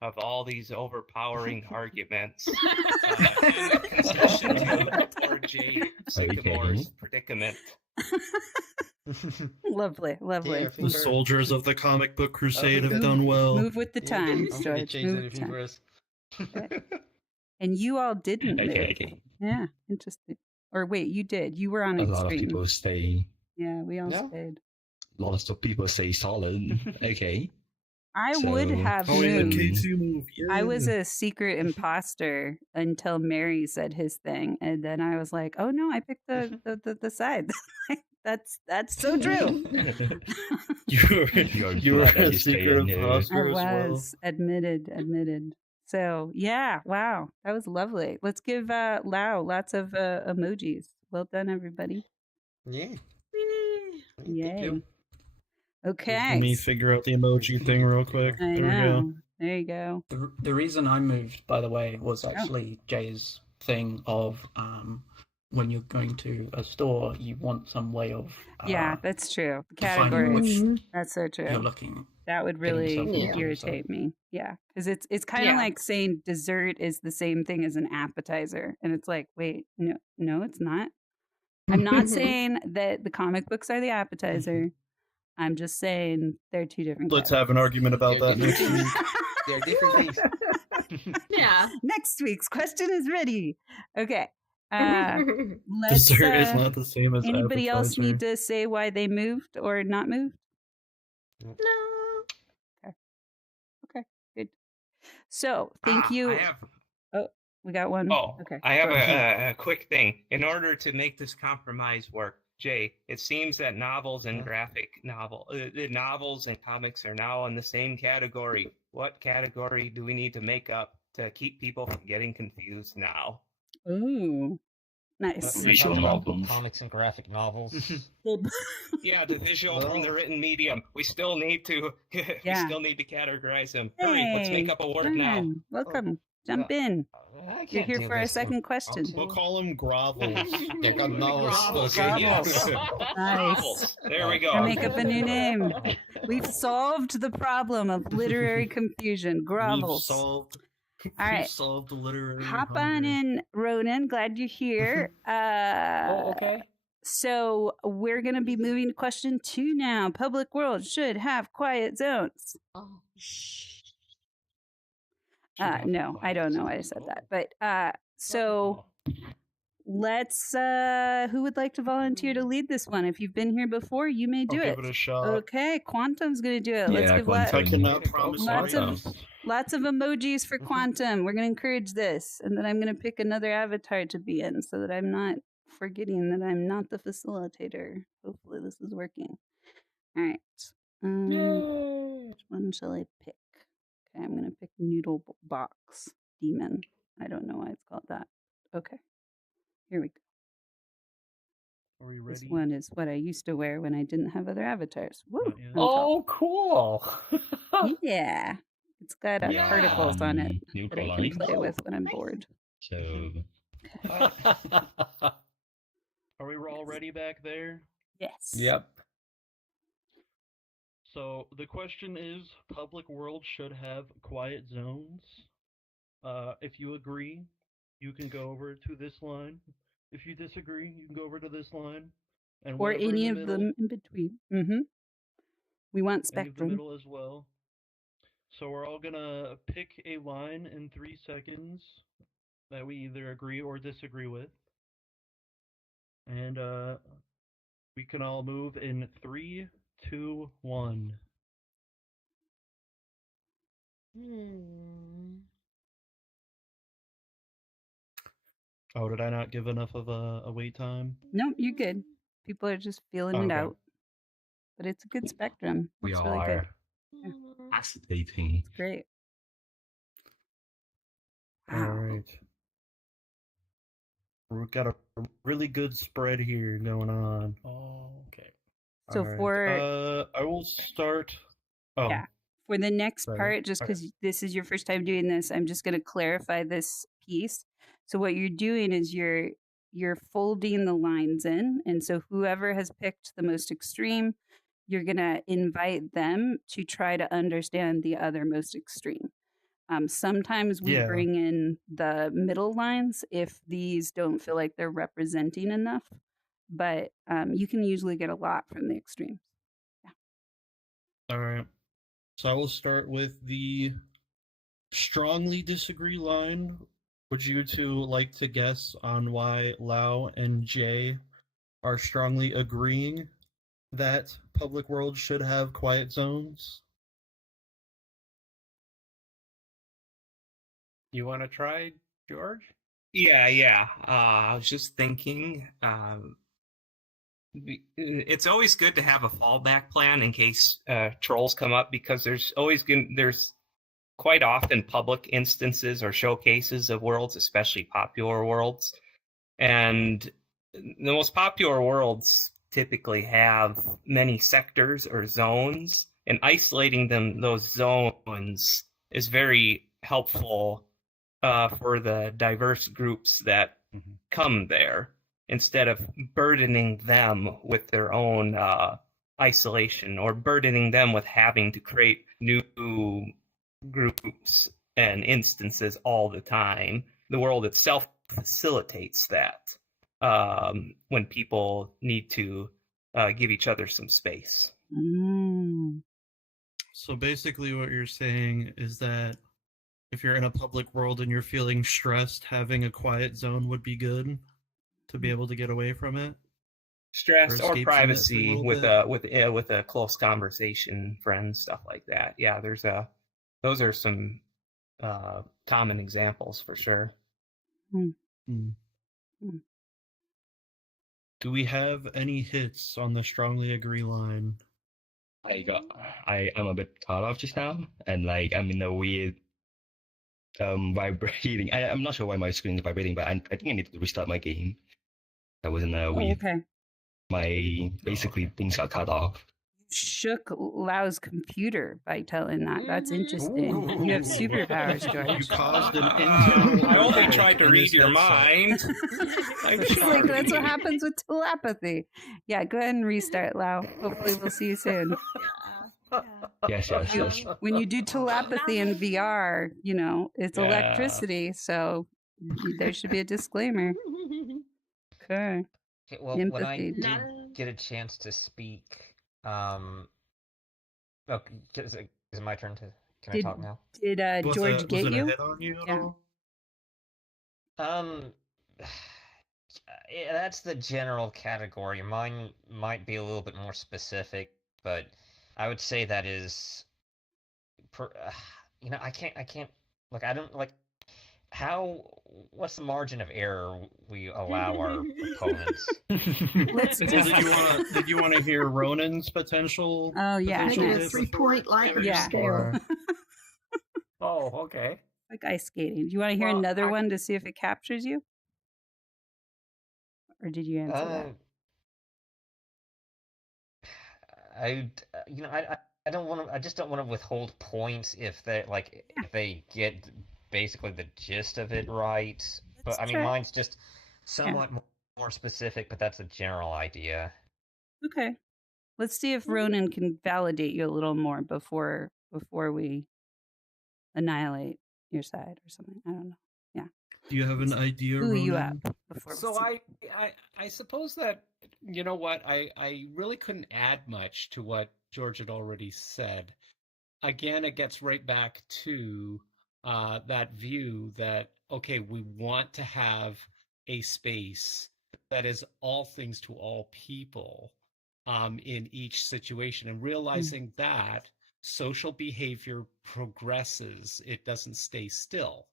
of all these overpowering arguments. And a concession to poor Jay Sycamore's predicament. Lovely, lovely. Yeah, The soldiers of the comic book crusade have done well. Move with the times, George. Move with the times. And you all didn't move. Okay. Yeah, interesting. Or wait, you did. You were on A lot of extreme. people say. Yeah, we all Yeah. stayed. Lots of people say solid. Okay. I So- would have Oh, yeah, moved. K2 move. I was Yay. a secret imposter until Mary said his thing, and then I was like, "Oh no, I picked the side." That's so true. You were glad that a you stay secret in here. imposter I as was admitted. So yeah, wow, that was lovely. Let's give Lau lots of emojis. Well done, everybody. Yeah. Yay. well. Okay. Let me figure out the emoji thing real quick. I There we know. go. There you go. The reason I moved, by the way, was actually Jay's thing of when you're going to a store, you want some way of Yeah, that's true. defining Categories. which That's so true. you're looking. That would getting really yourself into, irritate me. Yeah, because it's kind of Yeah. like saying dessert is the same thing as an appetizer, and it's like, wait, no, it's not. I'm not saying that the comic books are the appetizer. I'm just saying they're two different. Let's have an argument about They're that next different week. They're different things. Yeah. Next week's question is ready. Okay. Let's. Dessert is not the same as Anybody else appetizer. need to say why they moved or not moved? No. Okay, good. So thank you. I have. Oh, we got one. Oh, Okay. I have Go ahead. a quick thing. In order to make this compromise work, Jay, it seems that novels and novels and comics are now in the same category. What category do we need to make up to keep people from getting confused now? Ooh, nice. You're Visual talking about novels. comics and graphic novels. Yeah, the visual from the written medium. We still need to. We Yeah. still need to categorize them. Hurry, let's make up a word now. Ryan, welcome. Jump in. I You're can't here do for our this one. second question. We'll call them grovels. They're got novels. Grovels, Okay, yes. Nice. Novels. There we Or go. make up a new name. We've solved the problem of literary confusion. We've Grovels. solved. All We've right. solved the literary. Hop on hunger. in, Ronan. Glad you're here. Okay. So we're going to be moving to question 2 now. Public world should have quiet zones. No, I don't know why I said that. But so let's, who would like to volunteer to lead this one? If you've been here before, you may do I'll it. give it a shot. Okay, Quantum's going to do it. Let's Yeah, give Quantum. I cannot promise Lots the of- best. lots of emojis for Quantum. We're going to encourage this. And then I'm going to pick another avatar to be in so that I'm not forgetting that I'm not the facilitator. Hopefully this is working. All right. Which one shall I pick? Okay, I'm going to pick Noodle Box Demon. I don't know why it's called that. Okay. Here we go. Are we This ready? one is what I used to wear when I didn't have other avatars. Woo! Not yet. I'm tall. Oh, cool. Yeah. It's got Yeah, particles on it that I can neutralized. play with when I'm bored. So Are we all ready back there? Yes. Yep. So the question is, public world should have quiet zones. If you agree, you can go over to this line. If you disagree, you can go over to this line. And Or whatever in any the of middle, them in between. Mm-hmm. We want any of the spectrum. middle as well. So we're all gonna pick a line in 3 seconds that we either agree or disagree with. And we can all move in 3, 2, 1. Oh, did I not give enough of a wait time? Nope, you're good. People are just feeling it Okay. out. But it's a good spectrum. we It's really good. are fascinating. It's great. All Wow. right. We've got a really good spread here going on. Oh, okay. So All right. for I will start. Oh, Yeah. For the next Sorry. part, just Okay. because this is your first time doing this, I'm just going to clarify this piece. So what you're doing is you're folding the lines in, and so whoever has picked the most extreme, you're going to invite them to try to understand the other most extreme. Sometimes we Yeah. bring in the middle lines if these don't feel like they're representing enough, but you can usually get a lot from the extremes. all right. So I will start with the strongly disagree line. Would you two like to guess on why Lau and Jay are strongly agreeing that public world should have quiet zones? You want to try, George? Yeah. I was just thinking. It's always good to have a fallback plan in case trolls come up, because there's quite often public instances or showcases of worlds, especially popular worlds, and the most popular worlds typically have many sectors or zones, and isolating those zones is very helpful for the diverse groups that come there. instead of burdening them with their own isolation or burdening them with having to create new groups and instances all the time. The world itself facilitates that when people need to give each other some space. So basically what you're saying is that if you're in a public world and you're feeling stressed, having a quiet zone would be good to be able to get away from it? Stress or escape from it for a privacy little with bit? with a close conversation, friends, stuff like that. Yeah, those are some common examples for sure. Do we have any hits on the strongly agree line? I'm a bit cut off just now, and like I'm in a weird vibrating. I'm not sure why my screen is vibrating, but I think I need to restart my game. I was in a weird. Okay. My basically things got cut off. Shook Lau's computer by telling that. That's interesting. You have superpowers, George. You caused an internal. I only tried to read your mind. It's like that's what happens with telepathy. Yeah, go ahead and restart, Lau. Hopefully we'll see you soon. Yes. When you do telepathy in VR, you know, it's electricity, so there should be a disclaimer. Okay. Well, Empathy. when I did get a chance to speak, is it my turn to? Can I talk now? Did George get you? Was it a hit on you at all? Yeah, that's the general category. Mine might be a little bit more specific, but I would say that is, I can't. Look, I don't like. What's the margin of error we allow our opponents? Did you want to hear Ronan's potential? Oh yeah, potential Like a hits? 3-point Likert scale. Or- Oh, okay. like ice skating. Do you want to hear another one to see if it captures you? Or did you answer that? I don't want to. I just don't want to withhold points if they get basically the gist of it right. But I mean, mine's just somewhat more specific, but that's a general idea. Okay. Let's see if Ronan can validate you a little more before we annihilate your side or something. I don't know. Yeah. Do you have an idea, Who you Ronan? up before So I suppose that, you know what, I really couldn't add much to what George had already said. Again, it gets right back to that view that, okay, we want to have a space that is all things to all people in each situation, and realizing that social behavior progresses, it doesn't stay still.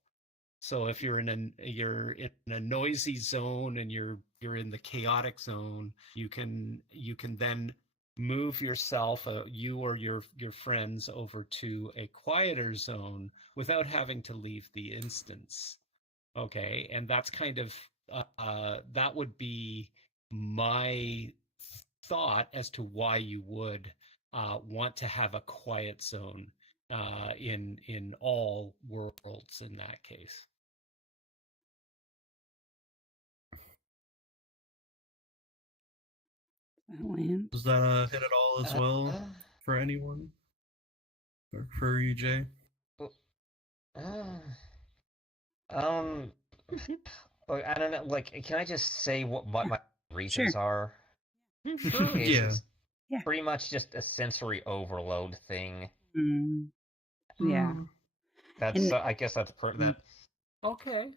So if you're in a noisy zone and you're in the chaotic zone, you can then move yourself, you or your friends, over to a quieter zone without having to leave the instance. Okay, and that's kind of that would be my thought as to why you would want to have a quiet zone in all worlds in that case. Was that a hit at all as well for anyone? Or for you, Jay? I don't know. Like, can I just say what my reasons are? Yeah. Yeah. Pretty much just a sensory overload thing. Yeah. That's. I guess that's that. Okay.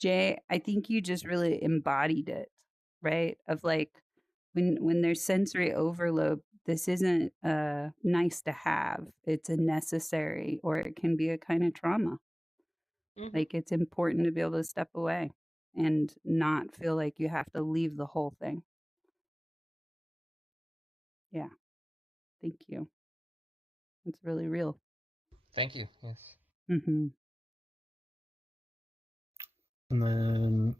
Jay, I think you just really embodied it, right? Of like when there's sensory overload, this isn't nice to have. It's a necessary, or it can be a kind of trauma. Like it's important to be able to step away and not feel like you have to leave the whole thing. Yeah. Thank you. It's really real. Thank you. Yes. Mm-hmm. And then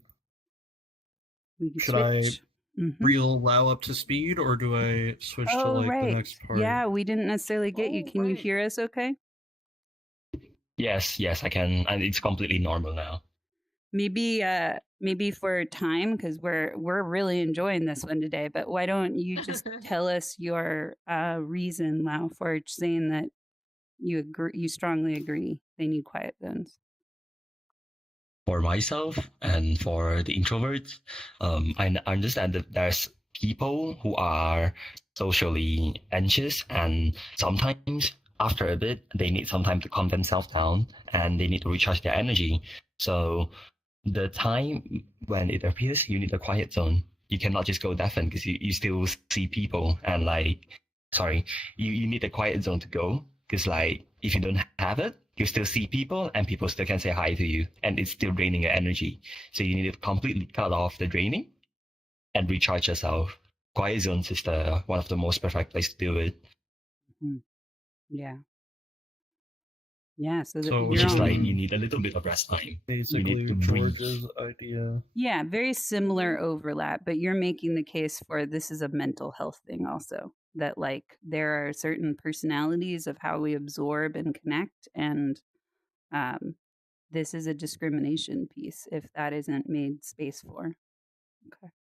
should switch. I reel Lau up to speed, or do I switch to like the next part? Yeah, we didn't necessarily get you. Can you hear us okay? Yes, I can, and it's completely normal now. maybe for time, because we're really enjoying this one today, but why don't you just tell us your reason, Lau, for saying that you strongly agree they need quiet zones. For myself and for the introverts, I understand that there's people who are socially anxious, and sometimes after a bit, they need some time to calm themselves down and they need to recharge their energy. So the time when it appears, you need a quiet zone. You cannot just go deafen because you still see people and you need a quiet zone to go because if you don't have it, you still see people and people still can say hi to you and it's still draining your energy. So you need to completely cut off the draining and recharge yourself. Quiet zones is one of the most perfect place to do it. Mm-hmm. Yeah, so it's just you need a little bit of rest time. Basically, you need to George's idea. Yeah, very similar overlap, but you're making the case for this is a mental health thing also. That there are certain personalities of how we absorb and connect, and this is a discrimination piece if that isn't made space for. Okay,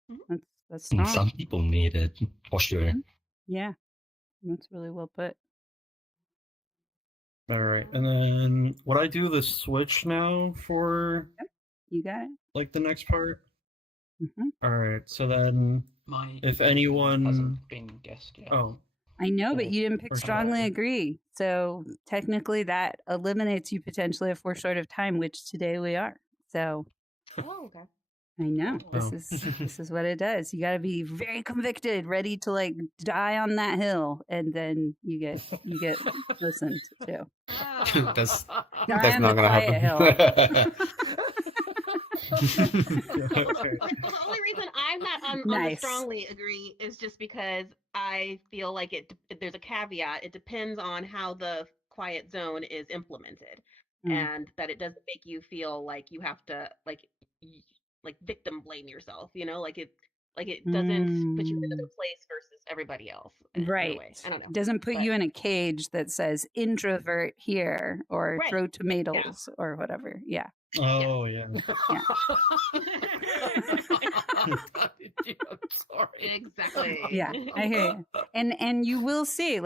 that's strong. Some people need it for sure. Yeah, that's really well put. All right, and then would I do the switch now for? Yep, you got it. The next part. Mm-hmm. All right, so then if anyone hasn't been guessed yet. Oh, I know, but you didn't pick strongly agree. So technically, that eliminates you potentially if we're short of time, which today we are. So. Oh, okay. I know. This is what it does. You got to be very convicted, ready to die on that hill, and then you get listened to. That's Die on not the gonna quiet happen. hill. The only reason I'm not on the Nice. strongly agree is just because I feel like there's a caveat. It depends on how the quiet zone is implemented, and that it doesn't make you feel like you have to victim blame yourself. It doesn't put you in another place versus everybody else. Right. I don't know. Doesn't put you in a cage that says introvert here or Right. throw tomatoes or whatever. Yeah. Oh yeah. I'm sorry. Exactly. Yeah, I hear you. And you will see,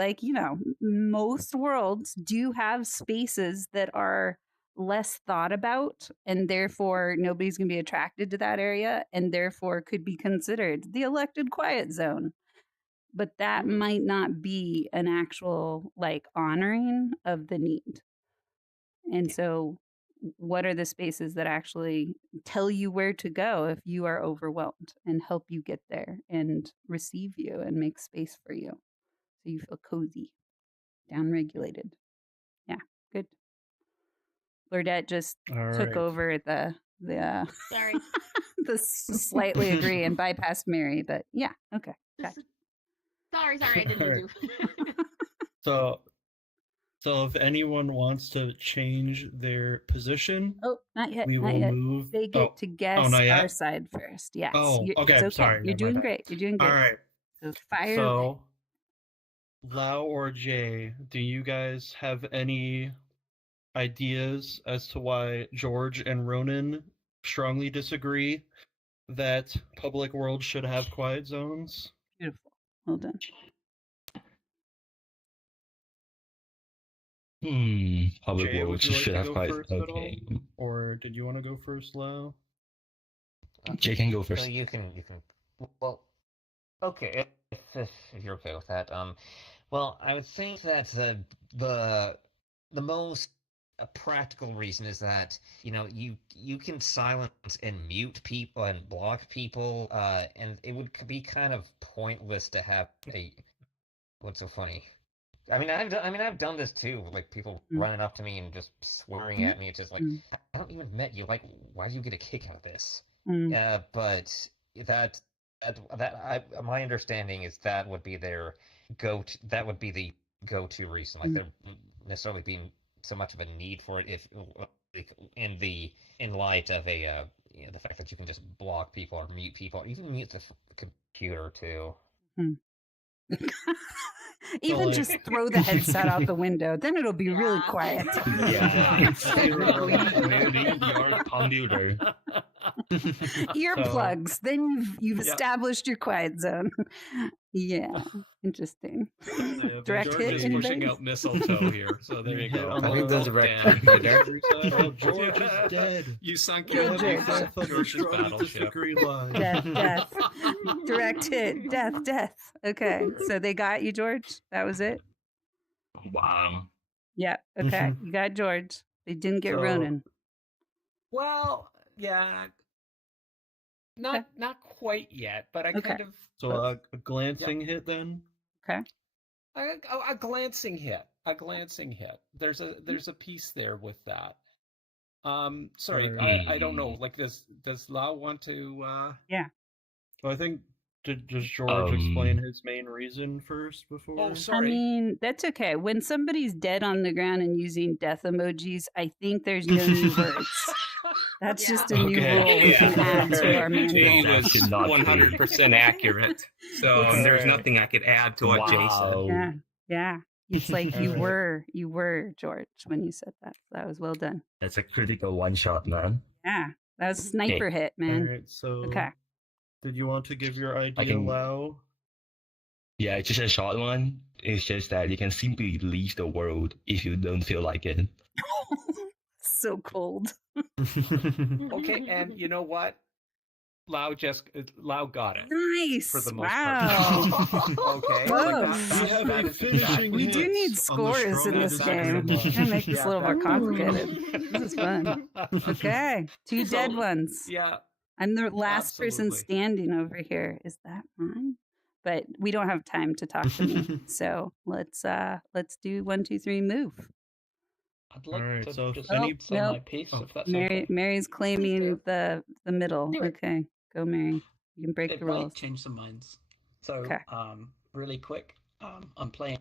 most worlds do have spaces that are less thought about, and therefore nobody's going to be attracted to that area, and therefore could be considered the elected quiet zone. But that might not be an actual honoring of the need. And so what are the spaces that actually tell you where to go if you are overwhelmed and help you get there and receive you and make space for you so you feel cozy, downregulated? Yeah, good. Lordette just took over the sorry. the slightly agree and bypassed Mary, but yeah, okay. Sorry, I didn't mean to. So if anyone wants to change their position, not yet. We will move. They get to guess our side first. Yes. Oh, okay. It's okay. Sorry. You're doing great. You're doing good. All right. So fire. So, Lau or Jay, do you guys have any ideas as to why George and Ronan strongly disagree that public worlds should have quiet zones? Beautiful. Well done. Public Jay, worlds would you like should to have go quiet. first at all? Okay. Or did you want to go first, Lau? Jay can go first. So you can. Well, okay, if you're okay with that. Well, I would think that the most practical reason is that you can silence and mute people and block people, and it would be kind of pointless to have a. What's so funny? I've done this too. People running up to me and just swearing at me. It's just I don't even met you. Why do you get a kick out of this? But my understanding is that would be their that would be the go-to reason. There necessarily being so much of a need for it if in light of the fact that you can just block people or mute people, or even mute the computer too. Even like- just throw the headset out the window, then it'll be really quiet. Yeah, technically, maybe your computer. Earplugs. Then you've Yeah. established your quiet zone. Yeah, interesting. Yeah, Direct George hit. is Anybody? pushing out mistletoe here, so there you go. I think that's Oh, direct damn. hit there. Oh, George is dead. You sunk Kill your George. life on George's battleship. Disagree line. Death. Direct hit. Death. Okay, so they got you, George. That was it. Wow. Yeah. Okay, you got George. They didn't get So- Ronan. Well, yeah, not quite yet, but I Okay. kind of So a glancing hit then. a glancing hit. A glancing hit. There's a piece there with that. Sorry, I don't know. Like, does Lau want to? So I think does George explain his main reason first before? Oh, I sorry. mean, that's okay. When somebody's dead on the ground and using death emojis, I think there's no new words. That's just a new Okay. rule we can add to our Jay manual. That was should not be. 100% accurate. So Okay. there's nothing I could add to what Jay said. Wow. Yeah. It's like you Alright. were George when you said that. That was well done. That's a critical one shot, man. Yeah. That was a sniper hit, man. All right. So Okay. did you want to give your idea, can- Lau? Yeah, it's just a short one. It's just that you can simply leave the world if you don't feel like it. So cold. Okay, and you know what? Lau got it Nice. for the most wow. part. Okay, Whoa. We have that a is finishing exactly We it. do need hits on the scores in this strongest game. disadvantage. We're gonna make this Yeah, a little more that- complicated. This is fun. Okay. Two So, dead ones. Yeah, I'm the last person Absolutely. standing over here. Is that mine? But we don't have time to talk to me. So let's do 1, 2, 3, move. I'd like Alright, to so if just any- say Nope. my piece, if that's Mary, okay. Mary's claiming the middle. Do it. Okay, go Mary. You can break It the might rules. change some minds. So, Okay. really quick, I'm playing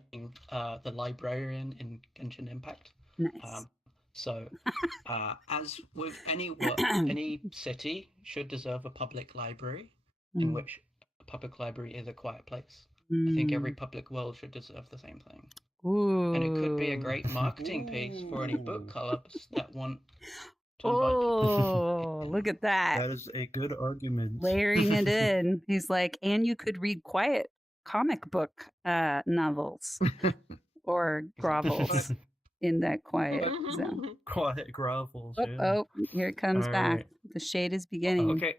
the librarian in Genshin Impact. Nice. So, as with any city should deserve a public library, in Mm. which a public library is a quiet place. I think every public world should deserve the same thing. Ooh. And it could be a great marketing piece for any book clubs that want to invite Oh, look at that. That is a good argument. Layering it in. He's like, and you could read quiet comic book novels or grovels in that quiet zone. Quiet grovels. Oh, Yeah. oh, here it comes All back. right. The shade is beginning. okay.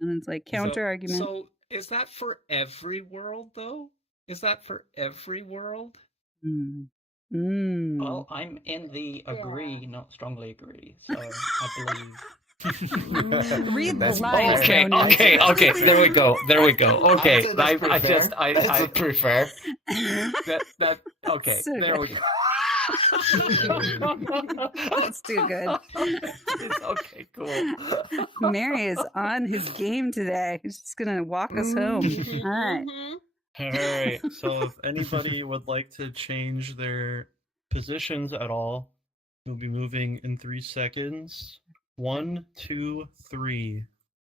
And it's like counter argument. So is that for every world, though? Is that for every world? Mm. Mm. Well, I'm in the agree, not strongly agree. So I believe. Read the That's lines. fair. Ronan. Okay. There we go. Okay, I'd say that's pretty fair. Okay, So there good. we go. That's too good. Okay, cool. Mary is on his game today. He's just gonna walk us home. All right. All right. So if anybody would like to change their positions at all, we'll be moving in 3 seconds. 1, 2, 3. I'm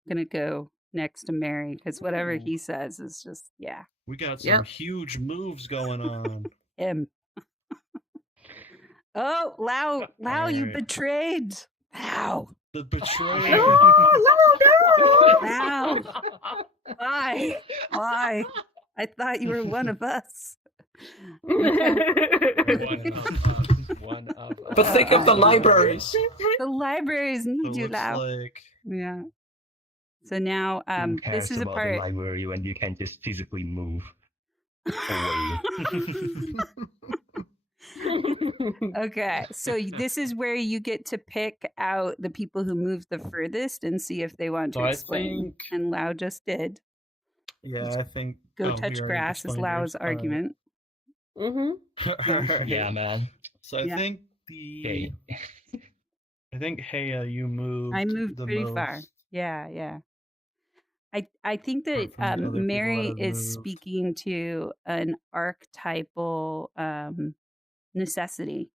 gonna go next to Mary because whatever Ooh. he says is just We got some Yep. huge moves going on. him. Oh, Lau, you Alright. betrayed. Lau, The betrayal. Lau. Why? I thought you were one of us. One of But think of the libraries. The libraries It need you, looks Lau. like Yeah. So now, Who this cares is a about the part. library when you can just physically move away. Okay, so this is where you get to pick out the people who move the furthest and see if they want to So I explain. think And Lau just did. yeah, I think Go oh, we touch already grass is explained Lau's yours. All right. argument. Mm-hmm. Yeah, man. So I Yeah. think Okay. I think Heya, you moved. I moved the pretty most. far. Yeah. I think that from the other people Mary that have is moved. speaking to an archetypal necessity.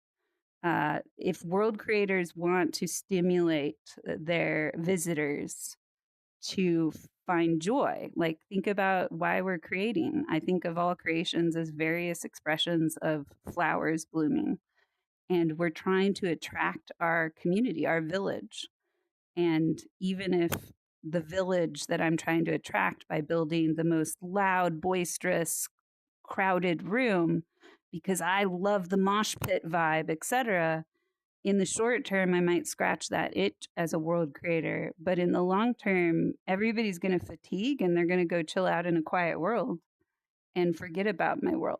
If world creators want to stimulate their visitors to find joy. Like, think about why we're creating. I think of all creations as various expressions of flowers blooming. And we're trying to attract our community, our village. And even if the village that I'm trying to attract by building the most loud, boisterous, crowded room, because I love the mosh pit vibe, etc., in the short term, I might scratch that itch as a world creator. But in the long term, everybody's going to fatigue and they're going to go chill out in a quiet world and forget about my world.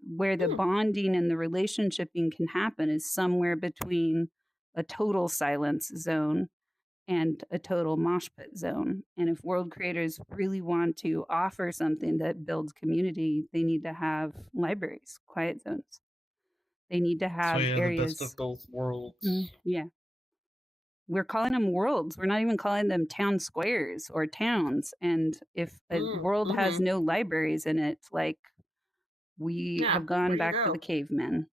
Where the bonding and the relationshiping can happen is somewhere between a total silence zone and a total mosh pit zone. And if world creators really want to offer something that builds community, they need to have libraries, quiet zones. They need to So have yeah, areas. the best of both worlds. Yeah. We're calling them worlds. We're not even calling them town squares or towns. And if a world has no libraries in it, like, we have gone back to the cavemen.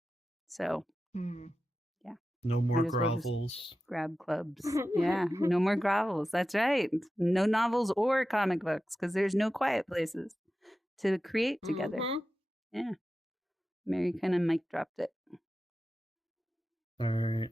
So, yeah. No more Might as well just grovels. grab clubs. Yeah. No more grovels. That's right. No novels or comic books, because there's no quiet places to create together. Yeah. Mary kind of mic dropped it. All right.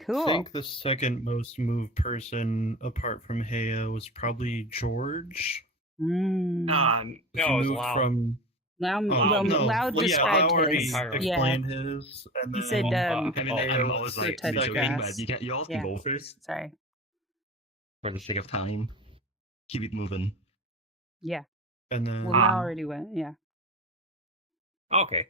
Cool. I think the second most moved person apart from Heya was probably George. No, it was Lau. From Loud described his. Explained his. And he then, said, I'm always like touch joking, grass. but you all can go first. Sorry. For the sake of time, keep it moving. Yeah. And then Lau already went. Yeah. Okay.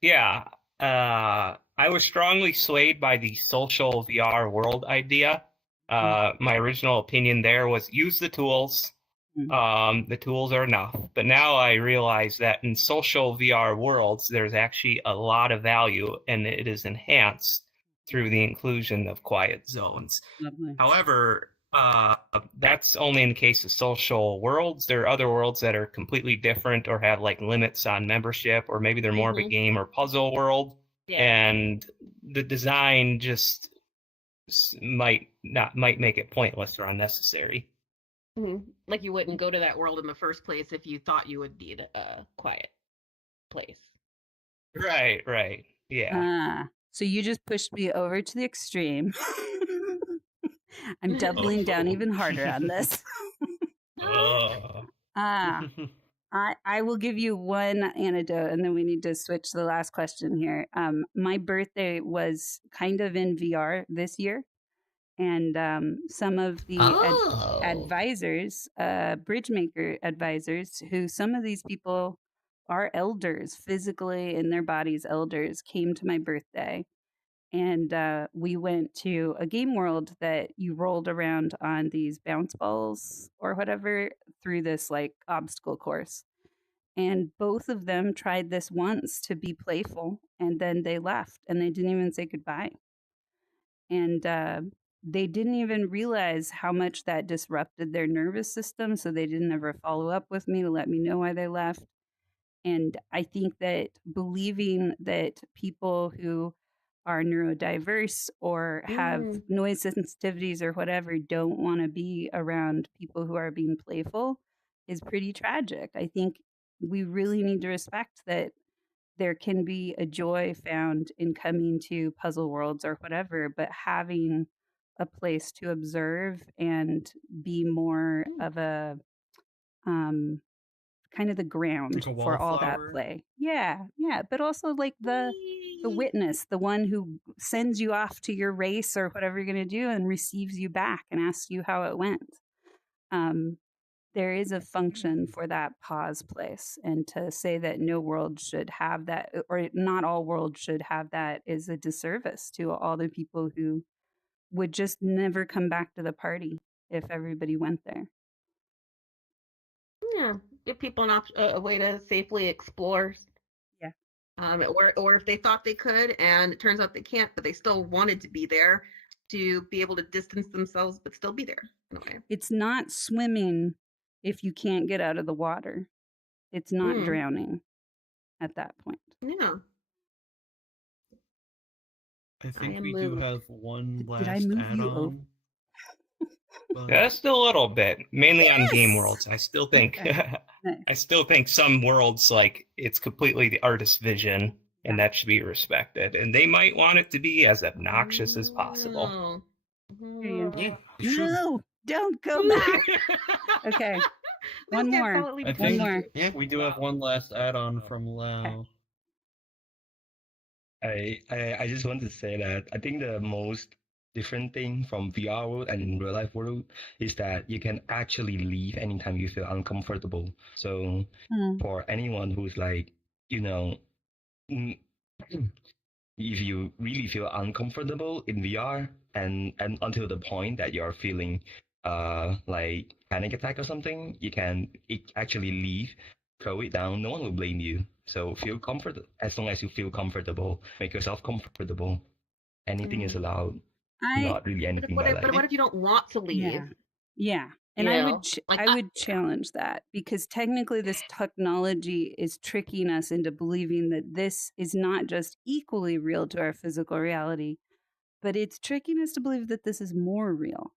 Yeah. I was strongly swayed by the social VR world idea. My original opinion there was use the tools. The tools are enough. But now I realize that in social VR worlds, there's actually a lot of value, and it is enhanced through the inclusion of quiet zones. Lovely. However, that's only in the case of social worlds. There are other worlds that are completely different or have like limits on membership, or maybe they're more of a game or puzzle world. Yeah. And the design just might make it pointless or unnecessary. Like you wouldn't go to that world in the first place if you thought you would need a quiet place. Right. Yeah. So you just pushed me over to the extreme. I'm doubling down even harder on this. I will give you one anecdote, and then we need to switch to the last question here. My birthday was kind of in VR this year, and some of the advisors, Bridgemaker advisors, who some of these people are elders, physically in their bodies elders, came to my birthday. And we went to a game world that you rolled around on these bounce balls or whatever through this like obstacle course. And both of them tried this once to be playful, and then they left and they didn't even say goodbye. And they didn't even realize how much that disrupted their nervous system. So they didn't ever follow up with me to let me know why they left. And I think that believing that people who are neurodiverse or have noise sensitivities or whatever don't want to be around people who are being playful is pretty tragic. I think we really need to respect that there can be a joy found in coming to puzzle worlds or whatever, but having a place to observe and be more of a kind of the ground like for all that play. Yeah. But also like the witness, the one who sends you off to your race or whatever you're going to do and receives you back and asks you how it went. There is a function for that pause place. And to say that no world should have that, or not all worlds should have that, is a disservice to all the people who would just never come back to the party if everybody went there. Yeah, give people a way to safely explore. Yeah. Or if they thought they could and it turns out they can't, but they still wanted to be there, to be able to distance themselves but still be there in a way. It's not swimming if you can't get out of the water. It's not drowning at that point. Yeah. I think we do have one last Did I move you over? add-on. Yeah, still a little bit, mainly on game Yes! worlds. I still think Okay. Nice. I still think some worlds, like, it's completely the artist's vision, and that should be respected. And they might want it to be as obnoxious as possible. Yeah. Sure. No, don't go back. Okay. One more. I One think more. we do have one last add-on from Lau. I just want to say that I think the most different thing from VR world and real life world is that you can actually leave anytime you feel uncomfortable. So for anyone who's like, mm, if you really feel uncomfortable in VR and until the point that you're feeling like panic attack or something, you can actually leave, throw it down. No one will blame you. So feel comfort as long as you feel comfortable. Make yourself comfortable. Anything is allowed. Not really anything. But what if you don't want to leave? Yeah. And I would challenge that, because technically this technology is tricking us into believing that this is not just equally real to our physical reality, but it's tricking us to believe that this is more real.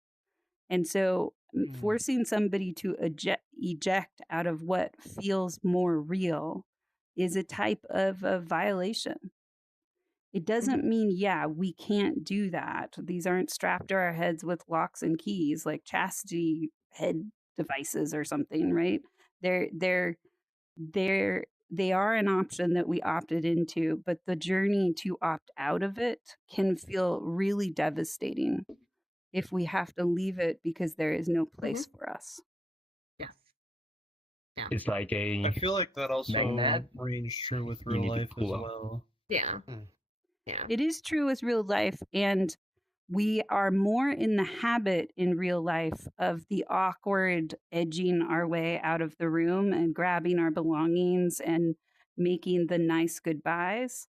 And so forcing somebody to eject out of what feels more real is a type of a violation. It doesn't mean, we can't do that. These aren't strapped to our heads with locks and keys like chastity head devices or something, right? They are an option that we opted into, but the journey to opt out of it can feel really devastating if we have to leave it because there is no place for us. Yes. Yeah. It's like I feel like that also magnet. rings true with real life as well. Yeah. Yeah. It is true with real life, and we are more in the habit in real life of the awkward edging our way out of the room and grabbing our belongings and making the nice goodbyes.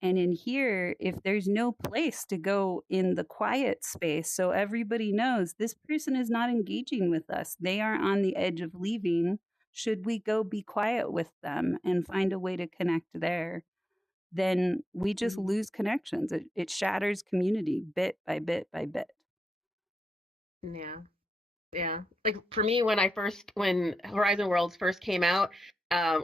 And in here, if there's no place to go in the quiet space, so everybody knows this person is not engaging with us, they are on the edge of leaving, should we go be quiet with them and find a way to connect there? Then we just lose connections. It shatters community bit by bit by bit. Yeah. Yeah. Like for me, when Horizon Worlds first came out,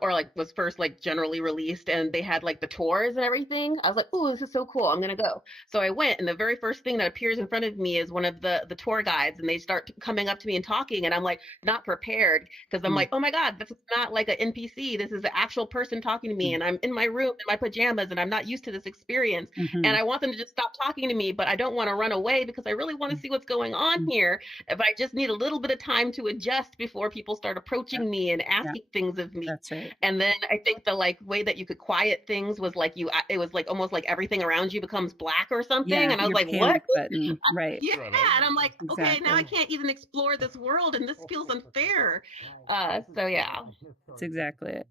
or like was first like generally released, and they had like the tours and everything, I was like, "Ooh, this is so cool! I'm gonna go." So I went, and the very first thing that appears in front of me is one of the tour guides, and they start coming up to me and talking, and I'm like not prepared because I'm like, "Oh my god, this is not like an NPC. This is an actual person talking to me, and I'm in my room in my pajamas, and I'm not used to this experience, and I want them to just stop talking to me, but I don't want to run away because I really want to see what's going on here. But I just need a little bit of time to adjust before people start approaching me and asking things of me." That's right. And then I think the like way that you could quiet things was like it was like almost like everything around you becomes black or something. Yeah, and I was your like, panic what? button, right? Yeah. And I'm like, okay, now I Exactly. can't even explore this world, and this feels unfair. So yeah. That's exactly it.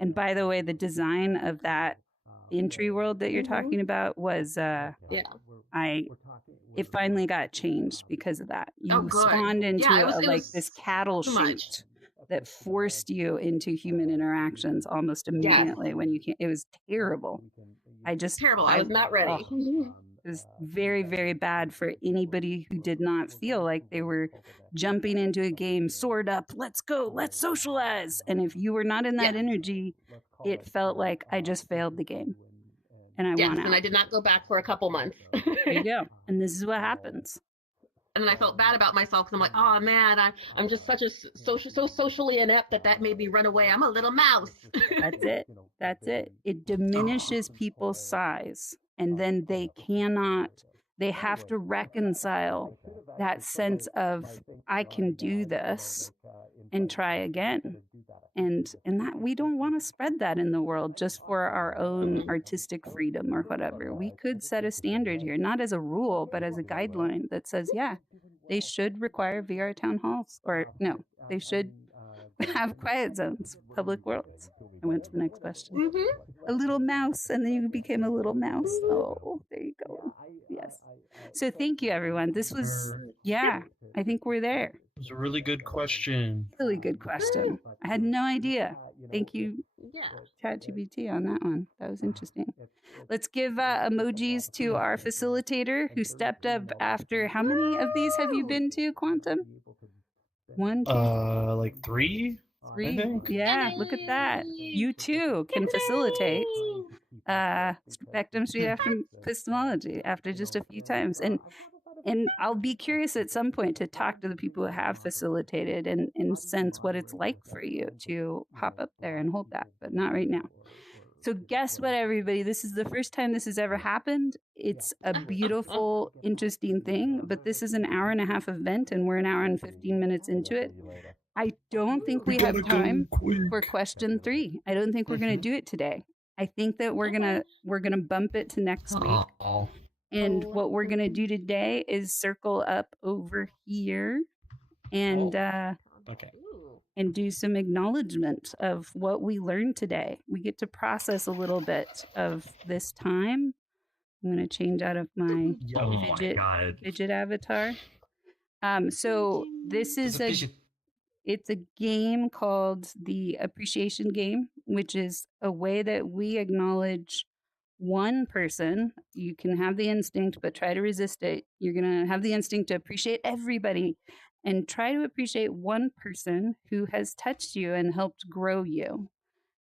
And by the way, the design of that entry world that you're talking about was it finally got changed because of that. You spawned into like this cattle chute that forced you into human interactions almost immediately when you can't. It was terrible. I was not ready. It was very, very bad for anybody who did not feel like they were jumping into a game, sword up, let's go, let's socialize. And if you were not in that energy, it felt like I just failed the game. And I want out. And I did not go back for a couple months. There you go. And this is what happens. And then I felt bad about myself because I'm like, oh man, I'm just such a so socially inept that made me run away. I'm a little mouse. That's it. That's it. It diminishes people's size, and then they have to reconcile that sense of I can do this and try again. And that we don't want to spread that in the world just for our own artistic freedom or whatever. We could set a standard here, not as a rule, but as a guideline that says, they should require VR town halls, or no, they should have quiet zones, public worlds. I went to the next question. A little mouse, and then you became a little mouse. Oh, there you go. Yes. So thank you, everyone. This was, I think we're there. It was a really good question. Really good question. I had no idea. Thank you, ChatGPT, on that one. That was interesting. let's give emojis to our facilitator who stepped up after. How many of these have you been to, Quantum? 1, 2, like 3? three. I think. Yeah, look at that. You too can facilitate Spectrum Street after Epistemology after just a few times. And I'll be curious at some point to talk to the people who have facilitated and sense what it's like for you to hop up there and hold that, but not right now. So guess what, everybody? This is the first time this has ever happened. It's a beautiful, interesting thing, but this is an hour and a half event, and we're an hour and 15 minutes into it. I don't think we have time for question 3. I don't think we're going to do it today. I think that we're gonna bump it to next week. And what we're gonna do today is circle up over here and Okay. and do some acknowledgement of what we learned today. We get to process a little bit of this time. I'm going to change out of my fidget avatar. So this is it's a game called the Appreciation Game, which is a way that we acknowledge one person. You can have the instinct, but try to resist it. You're going to have the instinct to appreciate everybody and try to appreciate one person who has touched you and helped grow you.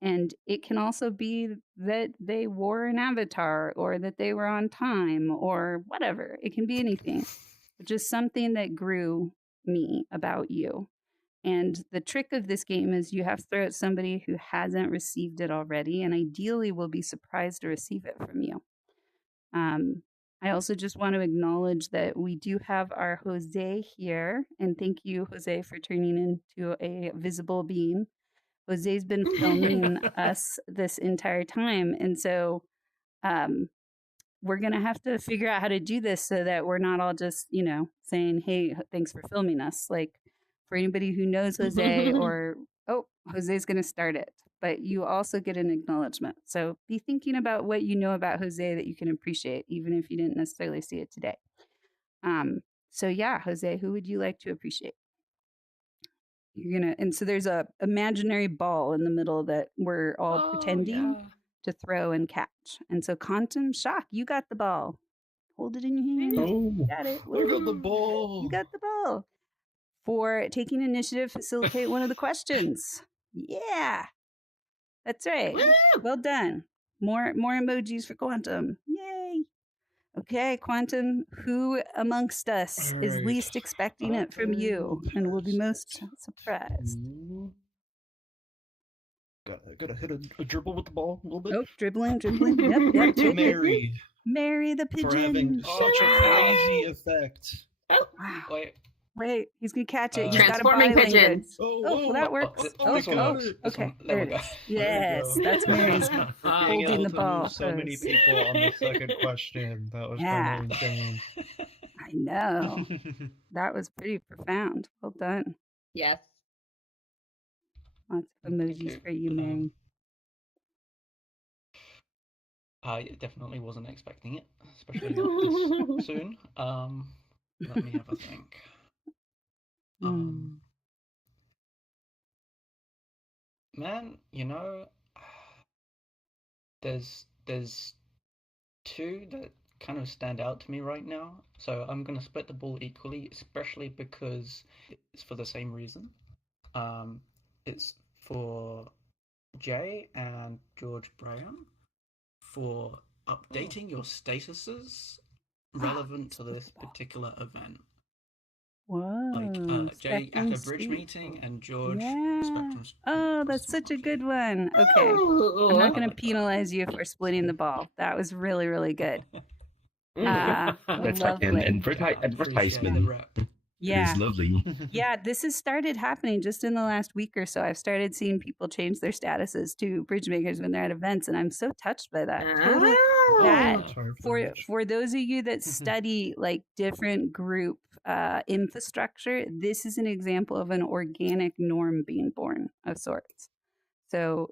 And it can also be that they wore an avatar or that they were on time or whatever. It can be anything, but just something that grew me about you. And the trick of this game is you have to throw at somebody who hasn't received it already and ideally will be surprised to receive it from you. I also just want to acknowledge that we do have our Jose here. And thank you, Jose, for turning into a visible being. Jose's been filming us this entire time. And so we're going to have to figure out how to do this so that we're not all just, saying, hey, thanks for filming us. Like, for anybody who knows Jose or, Jose's going to start it. But you also get an acknowledgement. So be thinking about what you know about Jose that you can appreciate, even if you didn't necessarily see it today. So yeah, Jose, who would you like to appreciate? And so there's a imaginary ball in the middle that we're all pretending to throw and catch. And so Quantum Shock, you got the ball. Hold it in your hand. Oh, Got it. I got the ball. You got the ball. For taking initiative, facilitate one of the questions. Yeah. That's right. Woo! Well done. More emojis for Quantum. Yay. Okay, Quantum, who amongst us is Alright. least expecting it from you and will be most surprised? Gotta hit a dribble with the ball a little bit. Oh, dribbling. Yep. To Mary Mary the pigeon. for having such a crazy effect. Wow. Wait, he's gonna catch it. He's got a Transforming body pigeon. language. Oh, well, that works. Okay, there it is. Yes, that's Mary's holding the ball. So many people on the second question. That was kind of insane. I know. That was pretty profound. Well done. Yes. Lots of emojis for you, Mary. I definitely wasn't expecting it, especially not this soon. Let me have a think. Man, there's two that kind of stand out to me right now. So I'm gonna split the ball equally, especially because it's for the same reason. It's for Jay and George Graham for updating your statuses relevant to this particular event. Whoa. Like Jay at Spectrum a bridge Street. meeting and George Yeah. Spectrum Street. Oh, that's such a good one. Okay. I'm not going to penalize you for splitting the ball. That was really, really good. That's like an Appreciate the advertisement. rep. Yeah. It's lovely. Yeah, this has started happening just in the last week or so. I've started seeing people change their statuses to bridge makers when they're at events, and I'm so touched by that. Totally. That for those of you that study like different group infrastructure, this is an example of an organic norm being born of sorts. So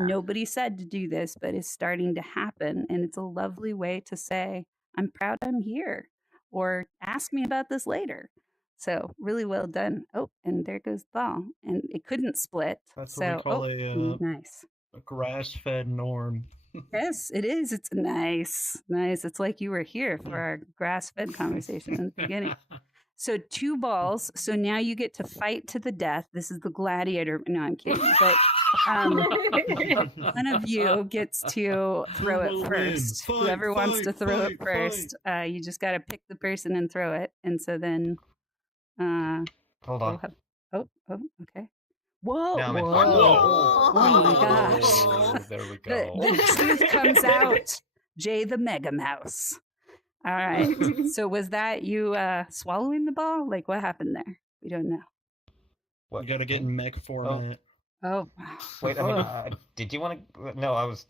nobody said to do this, but it's starting to happen, and it's a lovely way to say, "I'm proud I'm here," or "Ask me about this later." So really well done. Oh, and there goes the ball, and it couldn't split. That's so what we call nice. a grass-fed norm. Yes, it is. It's nice. Nice. It's like you were here for our grass-fed conversation in the beginning. So 2 balls. So now you get to fight to the death. This is the gladiator. No, I'm kidding. But one of you gets to throw it first. Whoever wants to throw it first, you just got to pick the person and throw it. And so then, Hold on. oh, okay. Whoa! Now I'm in Whoa! front. Oh my gosh! Oh, there we go. The truth comes out. Jay the Mega Mouse. All right. So was that you swallowing the ball? Like what happened there? We don't know. You gotta get in mech format. Oh. Wait, I mean, did you want to? No, I was.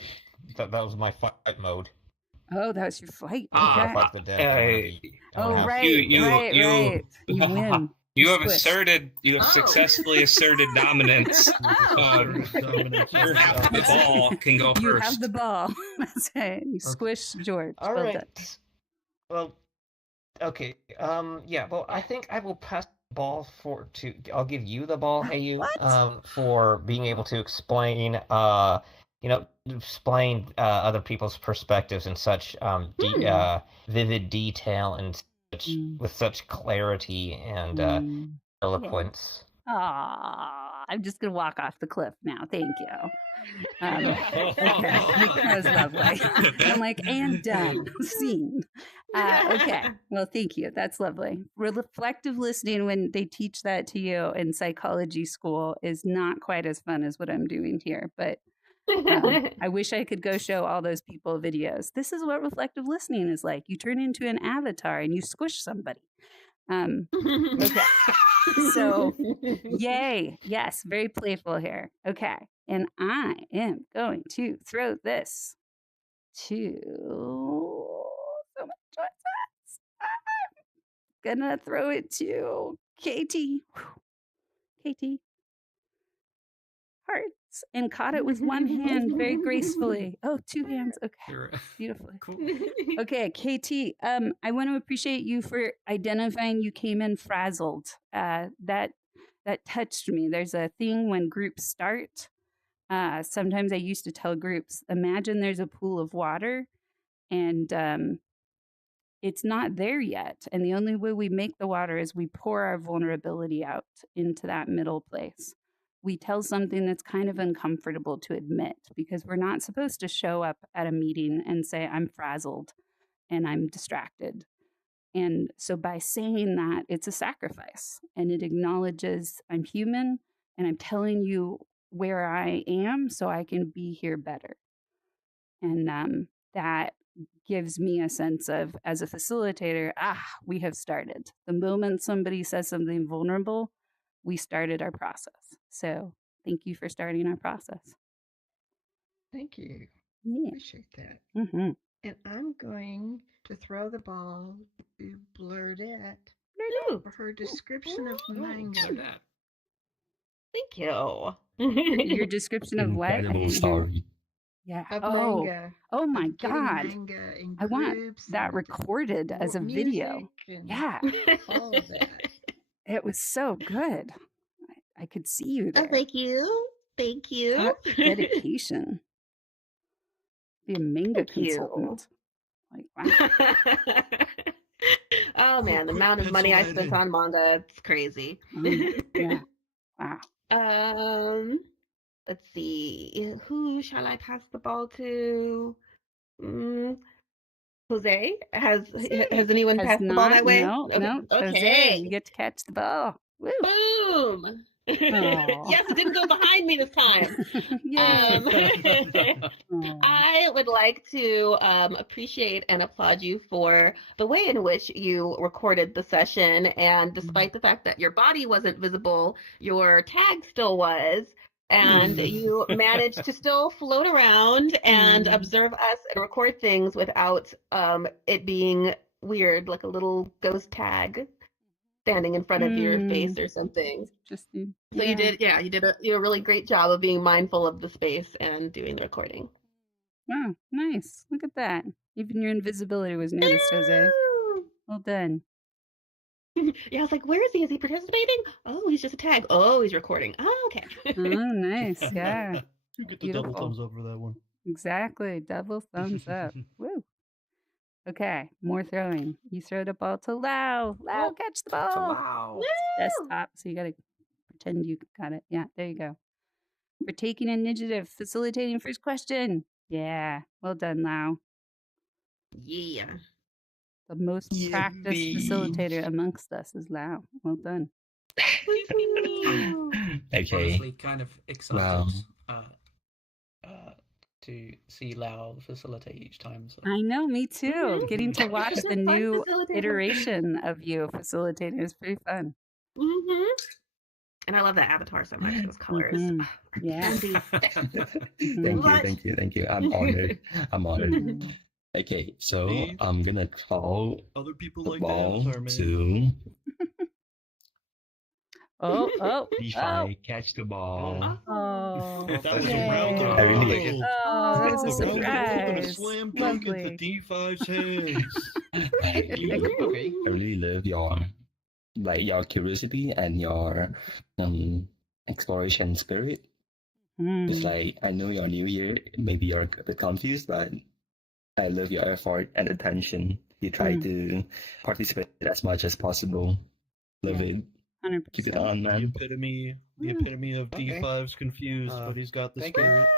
That was my fight mode. Oh, that was your fight. I fight the death. Oh, right. You You win. You have Squish. you have successfully asserted dominance. The ball can go You first. have the ball. That's right. You squish George. All Well right. done. Well, okay. Yeah. Well, I think I will pass the ball I'll give you the ball, hey you, for being able to explain, other people's perspectives in such vivid detail and with such clarity and eloquence. I'm just gonna walk off the cliff now. Thank you. Okay, that was lovely. I'm like, and done. Scene. Okay. Well, thank you. That's lovely. Reflective listening, when they teach that to you in psychology school, is not quite as fun as what I'm doing here. But I wish I could go show all those people videos. This is what reflective listening is like. You turn into an avatar and you squish somebody. Okay. So, yay. Yes, very playful here. Okay. And I am going to throw this to so much choices. I'm gonna throw it to Katie. Katie. Hearts. And caught it with one hand very gracefully. Oh, 2 hands. Okay. Beautifully. Cool. Okay, KT, I want to appreciate you for identifying you came in frazzled. That touched me. There's a thing when groups start. Sometimes I used to tell groups, imagine there's a pool of water and it's not there yet. And the only way we make the water is we pour our vulnerability out into that middle place. We tell something that's kind of uncomfortable to admit because we're not supposed to show up at a meeting and say, I'm frazzled and I'm distracted. And so by saying that, it's a sacrifice and it acknowledges I'm human and I'm telling you where I am so I can be here better. And that gives me a sense of, as a facilitator, we have started. The moment somebody says something vulnerable, we started our process. So thank you for starting our process. Thank you. Yeah. Appreciate that. Mm-hmm. And I'm going to throw the ball to Blurdette for her description of manga. Thank you. Your description of what? Incredible story. Yeah. Of Oh. manga. Oh my of getting God. manga in I want groups that and recorded as a video. music and Yeah. all of that. It was so good. I could see you there. Oh, thank you. Thank you. That's dedication. Be a manga Thank you. consultant. Like, wow. Oh man, the amount of money I spent on manga, it's crazy. Yeah. Wow. Let's see. Who shall I pass the ball to? Jose? Has anyone Has passed the ball not- that way? No, no. Jose, Okay. you get to catch the ball. Woo. Boom. Yes, it didn't go behind me this time. Yay. I would like to appreciate and applaud you for the way in which you recorded the session. And despite the fact that your body wasn't visible, your tag still was. And you managed to still float around and observe us and record things without it being weird, like a little ghost tag standing in front of your face or something. Interesting. So you did a really great job of being mindful of the space and doing the recording. Wow, nice. Look at that. Even your invisibility was noticed, Jose. Well done. Yeah, I was like, where is he? Is he participating? Oh, he's just a tag. Oh, he's recording. Oh, okay. Oh, nice. Yeah. You get the double Beautiful. thumbs up for that one. Exactly. Double thumbs up. Woo. Okay, more throwing. You throw the ball to Lau. Lau, catch the ball. Wow. Desktop. So you got to pretend you got it. Yeah, there you go. For taking initiative, facilitating first question. Yeah, well done, Lau. Yeah. The most practiced facilitator amongst us is Lau. Well done. Okay. Honestly, kind of excited Wow. to see Lau facilitate each time. So. I know, me too. Getting to watch It's the a fun new facilitator. iteration of you facilitating is pretty fun. And I love that avatar so much. Those colors. Yeah. Thank you. I'm honored. Okay, so See? I'm gonna throw Other people the like ball that, man. to Oh. DeFi. Catch the ball. Oh. That was Yay. a round of I really- applause. Oh, that was a A round of applause and a surprise. slam dunk into Lovely. D5's hands. Okay. I really love your curiosity and your exploration spirit. It's like, I know you're new here, maybe you're a bit confused, but I love your effort and attention. You try to participate as much as possible. Love it. 100%. Keep it on, The man. epitome of D5's confused, but he's got the thank you. spirit.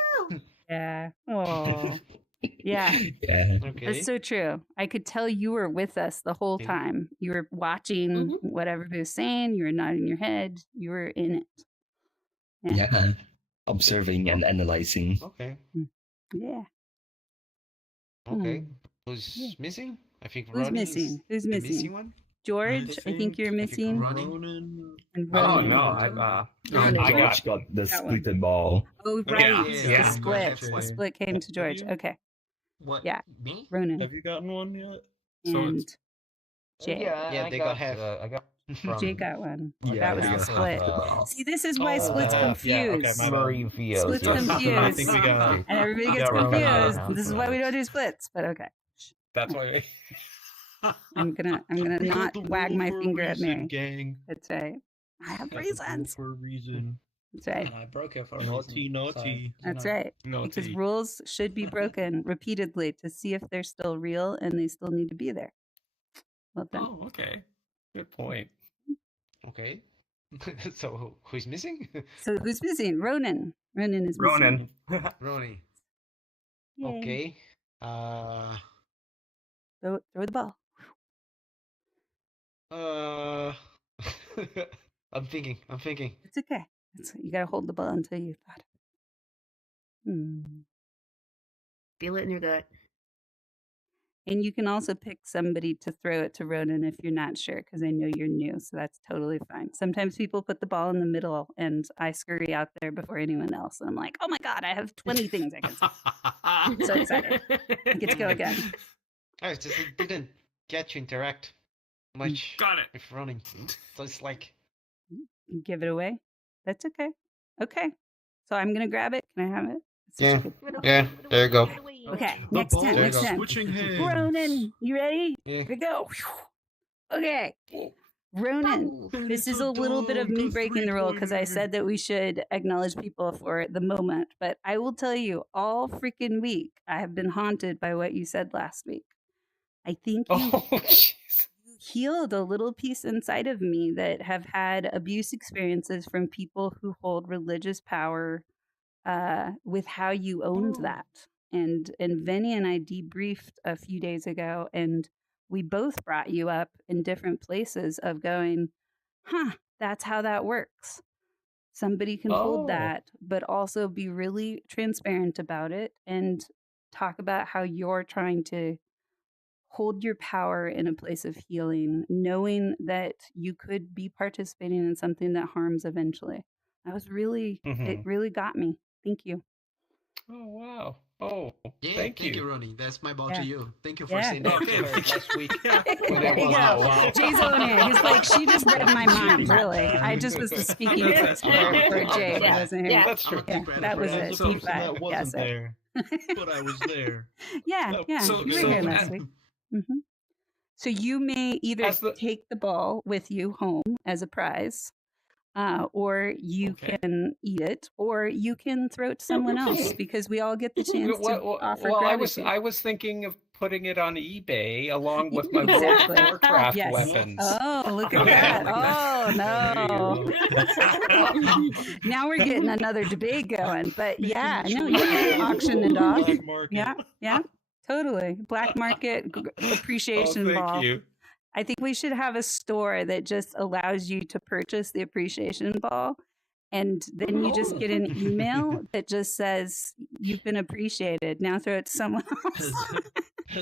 Yeah. Oh. Yeah. Yeah. Okay. That's so true. I could tell you were with us the whole Okay. time. You were watching what everybody was saying. You were nodding your head. You were in it. Yeah. Observing and analyzing. Okay. Yeah. Okay. Who's missing? I think Who's Ronnie missing? is Who's the missing? missing one. George, I think you're missing. Ronan. And Oh Ronan. no, I Ronan. I got George got the That one. splitted ball. Oh, right. Yeah. The split. Okay. The split came to George. you? Okay. What? Yeah. Me? Ronan. Have you gotten one yet? And Jay. Yeah, they got half. I got from Jay got one. Yeah, That was they a got split. half, See, this is why Oh, splits half. Yeah, okay, confuse. my bad. Marie Vio. Splits I confuse. think we got. And everybody We gets got Ronan confused. half This is why we don't do splits. But okay. That's why. I'm gonna We got not the wag rule my for a finger at reason, Mary. gang. That's right. I have Got the rule reasons. for a reason. That's right. And I broke it for a Naughty, reason, naughty. so, you That's know. right. Because rules should be broken repeatedly to see if they're still real and they still need to be there. Well done. Oh, okay. Good point. Okay. So who's missing? So who's missing? Ronan. Ronan is missing. Ronan. Ronnie. Yay. Okay. Throw the ball. I'm thinking. It's okay. You gotta hold the ball until you thought of it. Feel it in your gut. And you can also pick somebody to throw it to Ronan if you're not sure, because I know you're new, so that's totally fine. Sometimes people put the ball in the middle, and I scurry out there before anyone else, and I'm like, oh my god, I have 20 things I can say. I'm so excited. I get to go again. I just didn't get to interact much Got it. with running. So it's like, Give it away. That's okay. Okay. So I'm gonna grab it. Can I have it? It's such a Yeah. good- yeah, there you go. Okay. The Next ball time. is Next time. switching hands. Ronan, you ready? Yeah. Here we go. Okay. Ronan, this is a little bit of me breaking the rule because I said that we should acknowledge people for the moment. But I will tell you, all freaking week, I have been haunted by what you said last week. I think you you healed a little piece inside of me that have had abuse experiences from people who hold religious power with how you owned that. And Vinny and I debriefed a few days ago, and we both brought you up in different places of going, that's how that works. Somebody can hold that, but also be really transparent about it and talk about how you're trying to hold your power in a place of healing, knowing that you could be participating in something that harms eventually. That was really, it really got me. Thank you. Oh, wow. Oh, Yeah, thank you. Ronnie. That's my ball Yeah. to you. Thank you for Yeah. saying that. Last week. There you go. Jay's owning it. He's like, she just read my mind, really. I just was speaking for Jay. Who wasn't here. That's true. Yeah, that was it. So P5. that wasn't Yes, there, but I was there. Yeah, yeah. So- You were so- here last week. So you may either As the- take the ball with you home as a prize, or you can eat it, or you can throw it to someone else, because we all get the chance to offer gratitude. I was thinking of putting it on eBay along with my Exactly. World of Warcraft Yes. weapons. Oh, look at that. Oh, no. Now we're getting another debate going. But yeah, no, you can auction it off. Yeah, totally. Black market appreciation ball. Thank you. I think we should have a store that just allows you to purchase the appreciation ball. And then you just get an email that just says, you've been appreciated. Now throw it to someone else.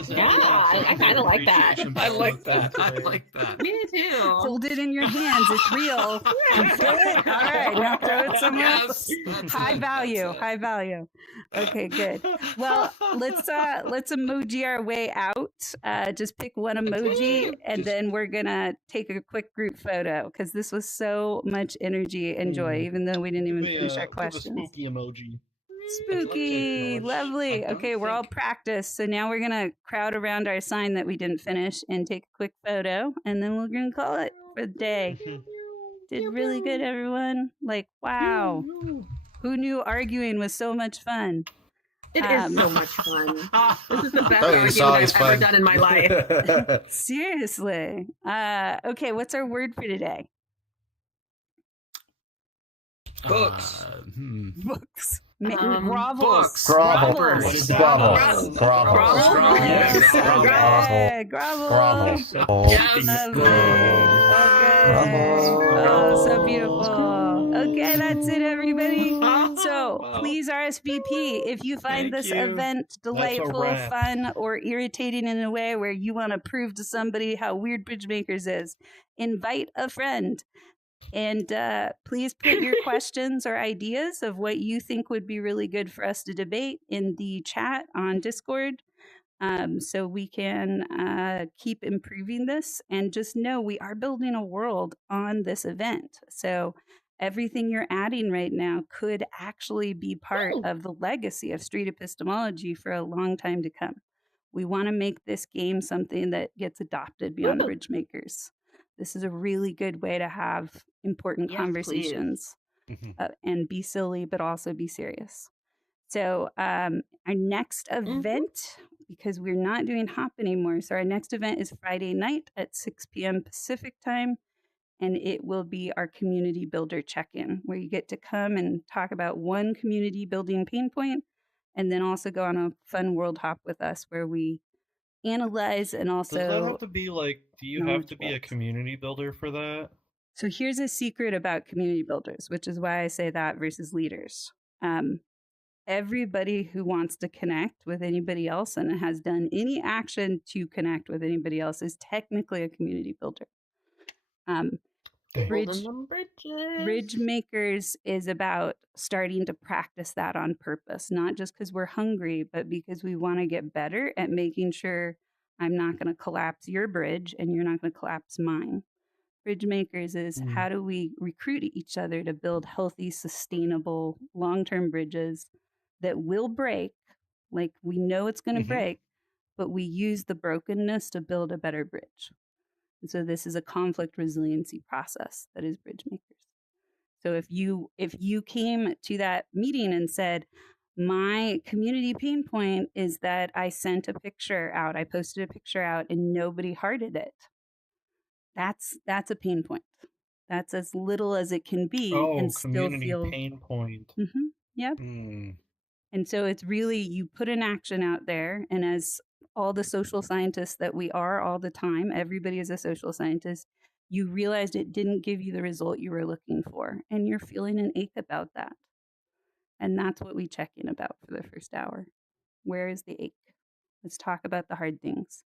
Yeah, I kind of like that. I like that. I like that. Me too. Hold it in your hands. It's real. You feel it? All right. Now throw it somewhere else. High value. High value. Okay, good. Well, let's emoji our way out. Just pick one emoji, and then we're gonna take a quick group photo, because this was so much energy and joy, even though we didn't even finish our questions. Spooky emoji. Spooky, lovely. Okay, we're all practiced. So now we're gonna crowd around our sign that we didn't finish and take a quick photo, and then we're gonna call it for the day. Did really good, everyone. Like, wow. Who knew arguing was so much fun? It is so much fun. This is the best argument I've ever done in my life. Seriously. Okay, what's our word for today? Books. Books. Grovels. Grovels. Grovels. Grovels. Oh, so beautiful. Okay, that's it, everybody. So please RSVP if you find this event delightful, fun, or irritating in a way where you want to prove to somebody how weird Bridgemakers is. Invite a friend. And please put your questions or ideas of what you think would be really good for us to debate in the chat on Discord, so we can keep improving this. And just know we are building a world on this event. So everything you're adding right now could actually be part of the legacy of street epistemology for a long time to come. We want to make this game something that gets adopted beyond Bridgemakers. This is a really good way to have important conversations and be silly, but also be serious. So our next event, because we're not doing Hop anymore, so our next event is Friday night at 6 p.m. Pacific time, and it will be our community builder check-in, where you get to come and talk about one community building pain point, and then also go on a fun world hop with us where we analyze and also... Does that have to be like, do you have to be a community builder for that? So here's a secret about community builders, which is why I say that versus leaders. Everybody who wants to connect with anybody else and has done any action to connect with anybody else is technically a community builder. Bridge Makers is about starting to practice that on purpose, not just because we're hungry, but because we want to get better at making sure I'm not going to collapse your bridge and you're not going to collapse mine. Bridge Makers is how do we recruit each other to build healthy, sustainable, long-term bridges that will break, like we know it's going to break, but we use the brokenness to build a better bridge. And so this is a conflict resiliency process that is Bridge Makers. So if you came to that meeting and said, my community pain point is that I sent a picture out, I posted a picture out and nobody hearted it. That's a pain point. That's as little as it can be and still feel pain point. Yep. And so it's really, you put an action out there, and as all the social scientists that we are all the time, everybody is a social scientist, you realized it didn't give you the result you were looking for, and you're feeling an ache about that. And that's what we check in about for the first hour. Where is the ache? Let's talk about the hard things.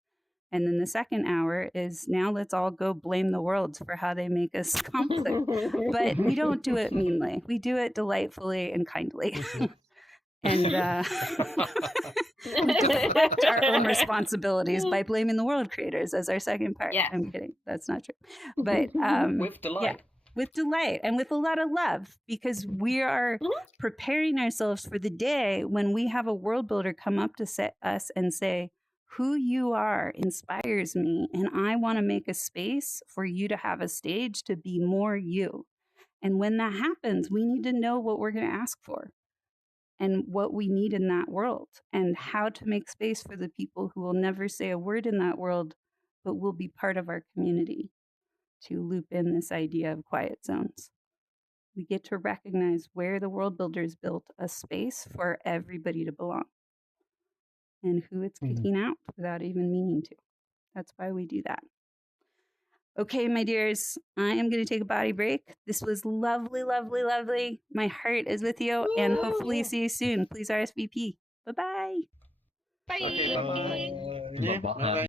And then the second hour is, now let's all go blame the world for how they make us conflict. But we don't do it meanly. We do it delightfully and kindly. And we deflect our own responsibilities by blaming the world creators as our second part. Yeah. I'm kidding. That's not true. But with delight. Yeah, with delight and with a lot of love, because we are preparing ourselves for the day when we have a world builder come up to us and say, who you are inspires me, and I want to make a space for you to have a stage to be more you. And when that happens, we need to know what we're going to ask for and what we need in that world and how to make space for the people who will never say a word in that world, but will be part of our community, to loop in this idea of quiet zones. We get to recognize where the world builders built a space for everybody to belong and who it's kicking out without even meaning to. That's why we do that. Okay, my dears, I am going to take a body break. This was lovely, lovely, lovely. My heart is with you, and hopefully see you soon. Please RSVP. Bye-bye. Bye. Okay, bye-bye. Bye-bye.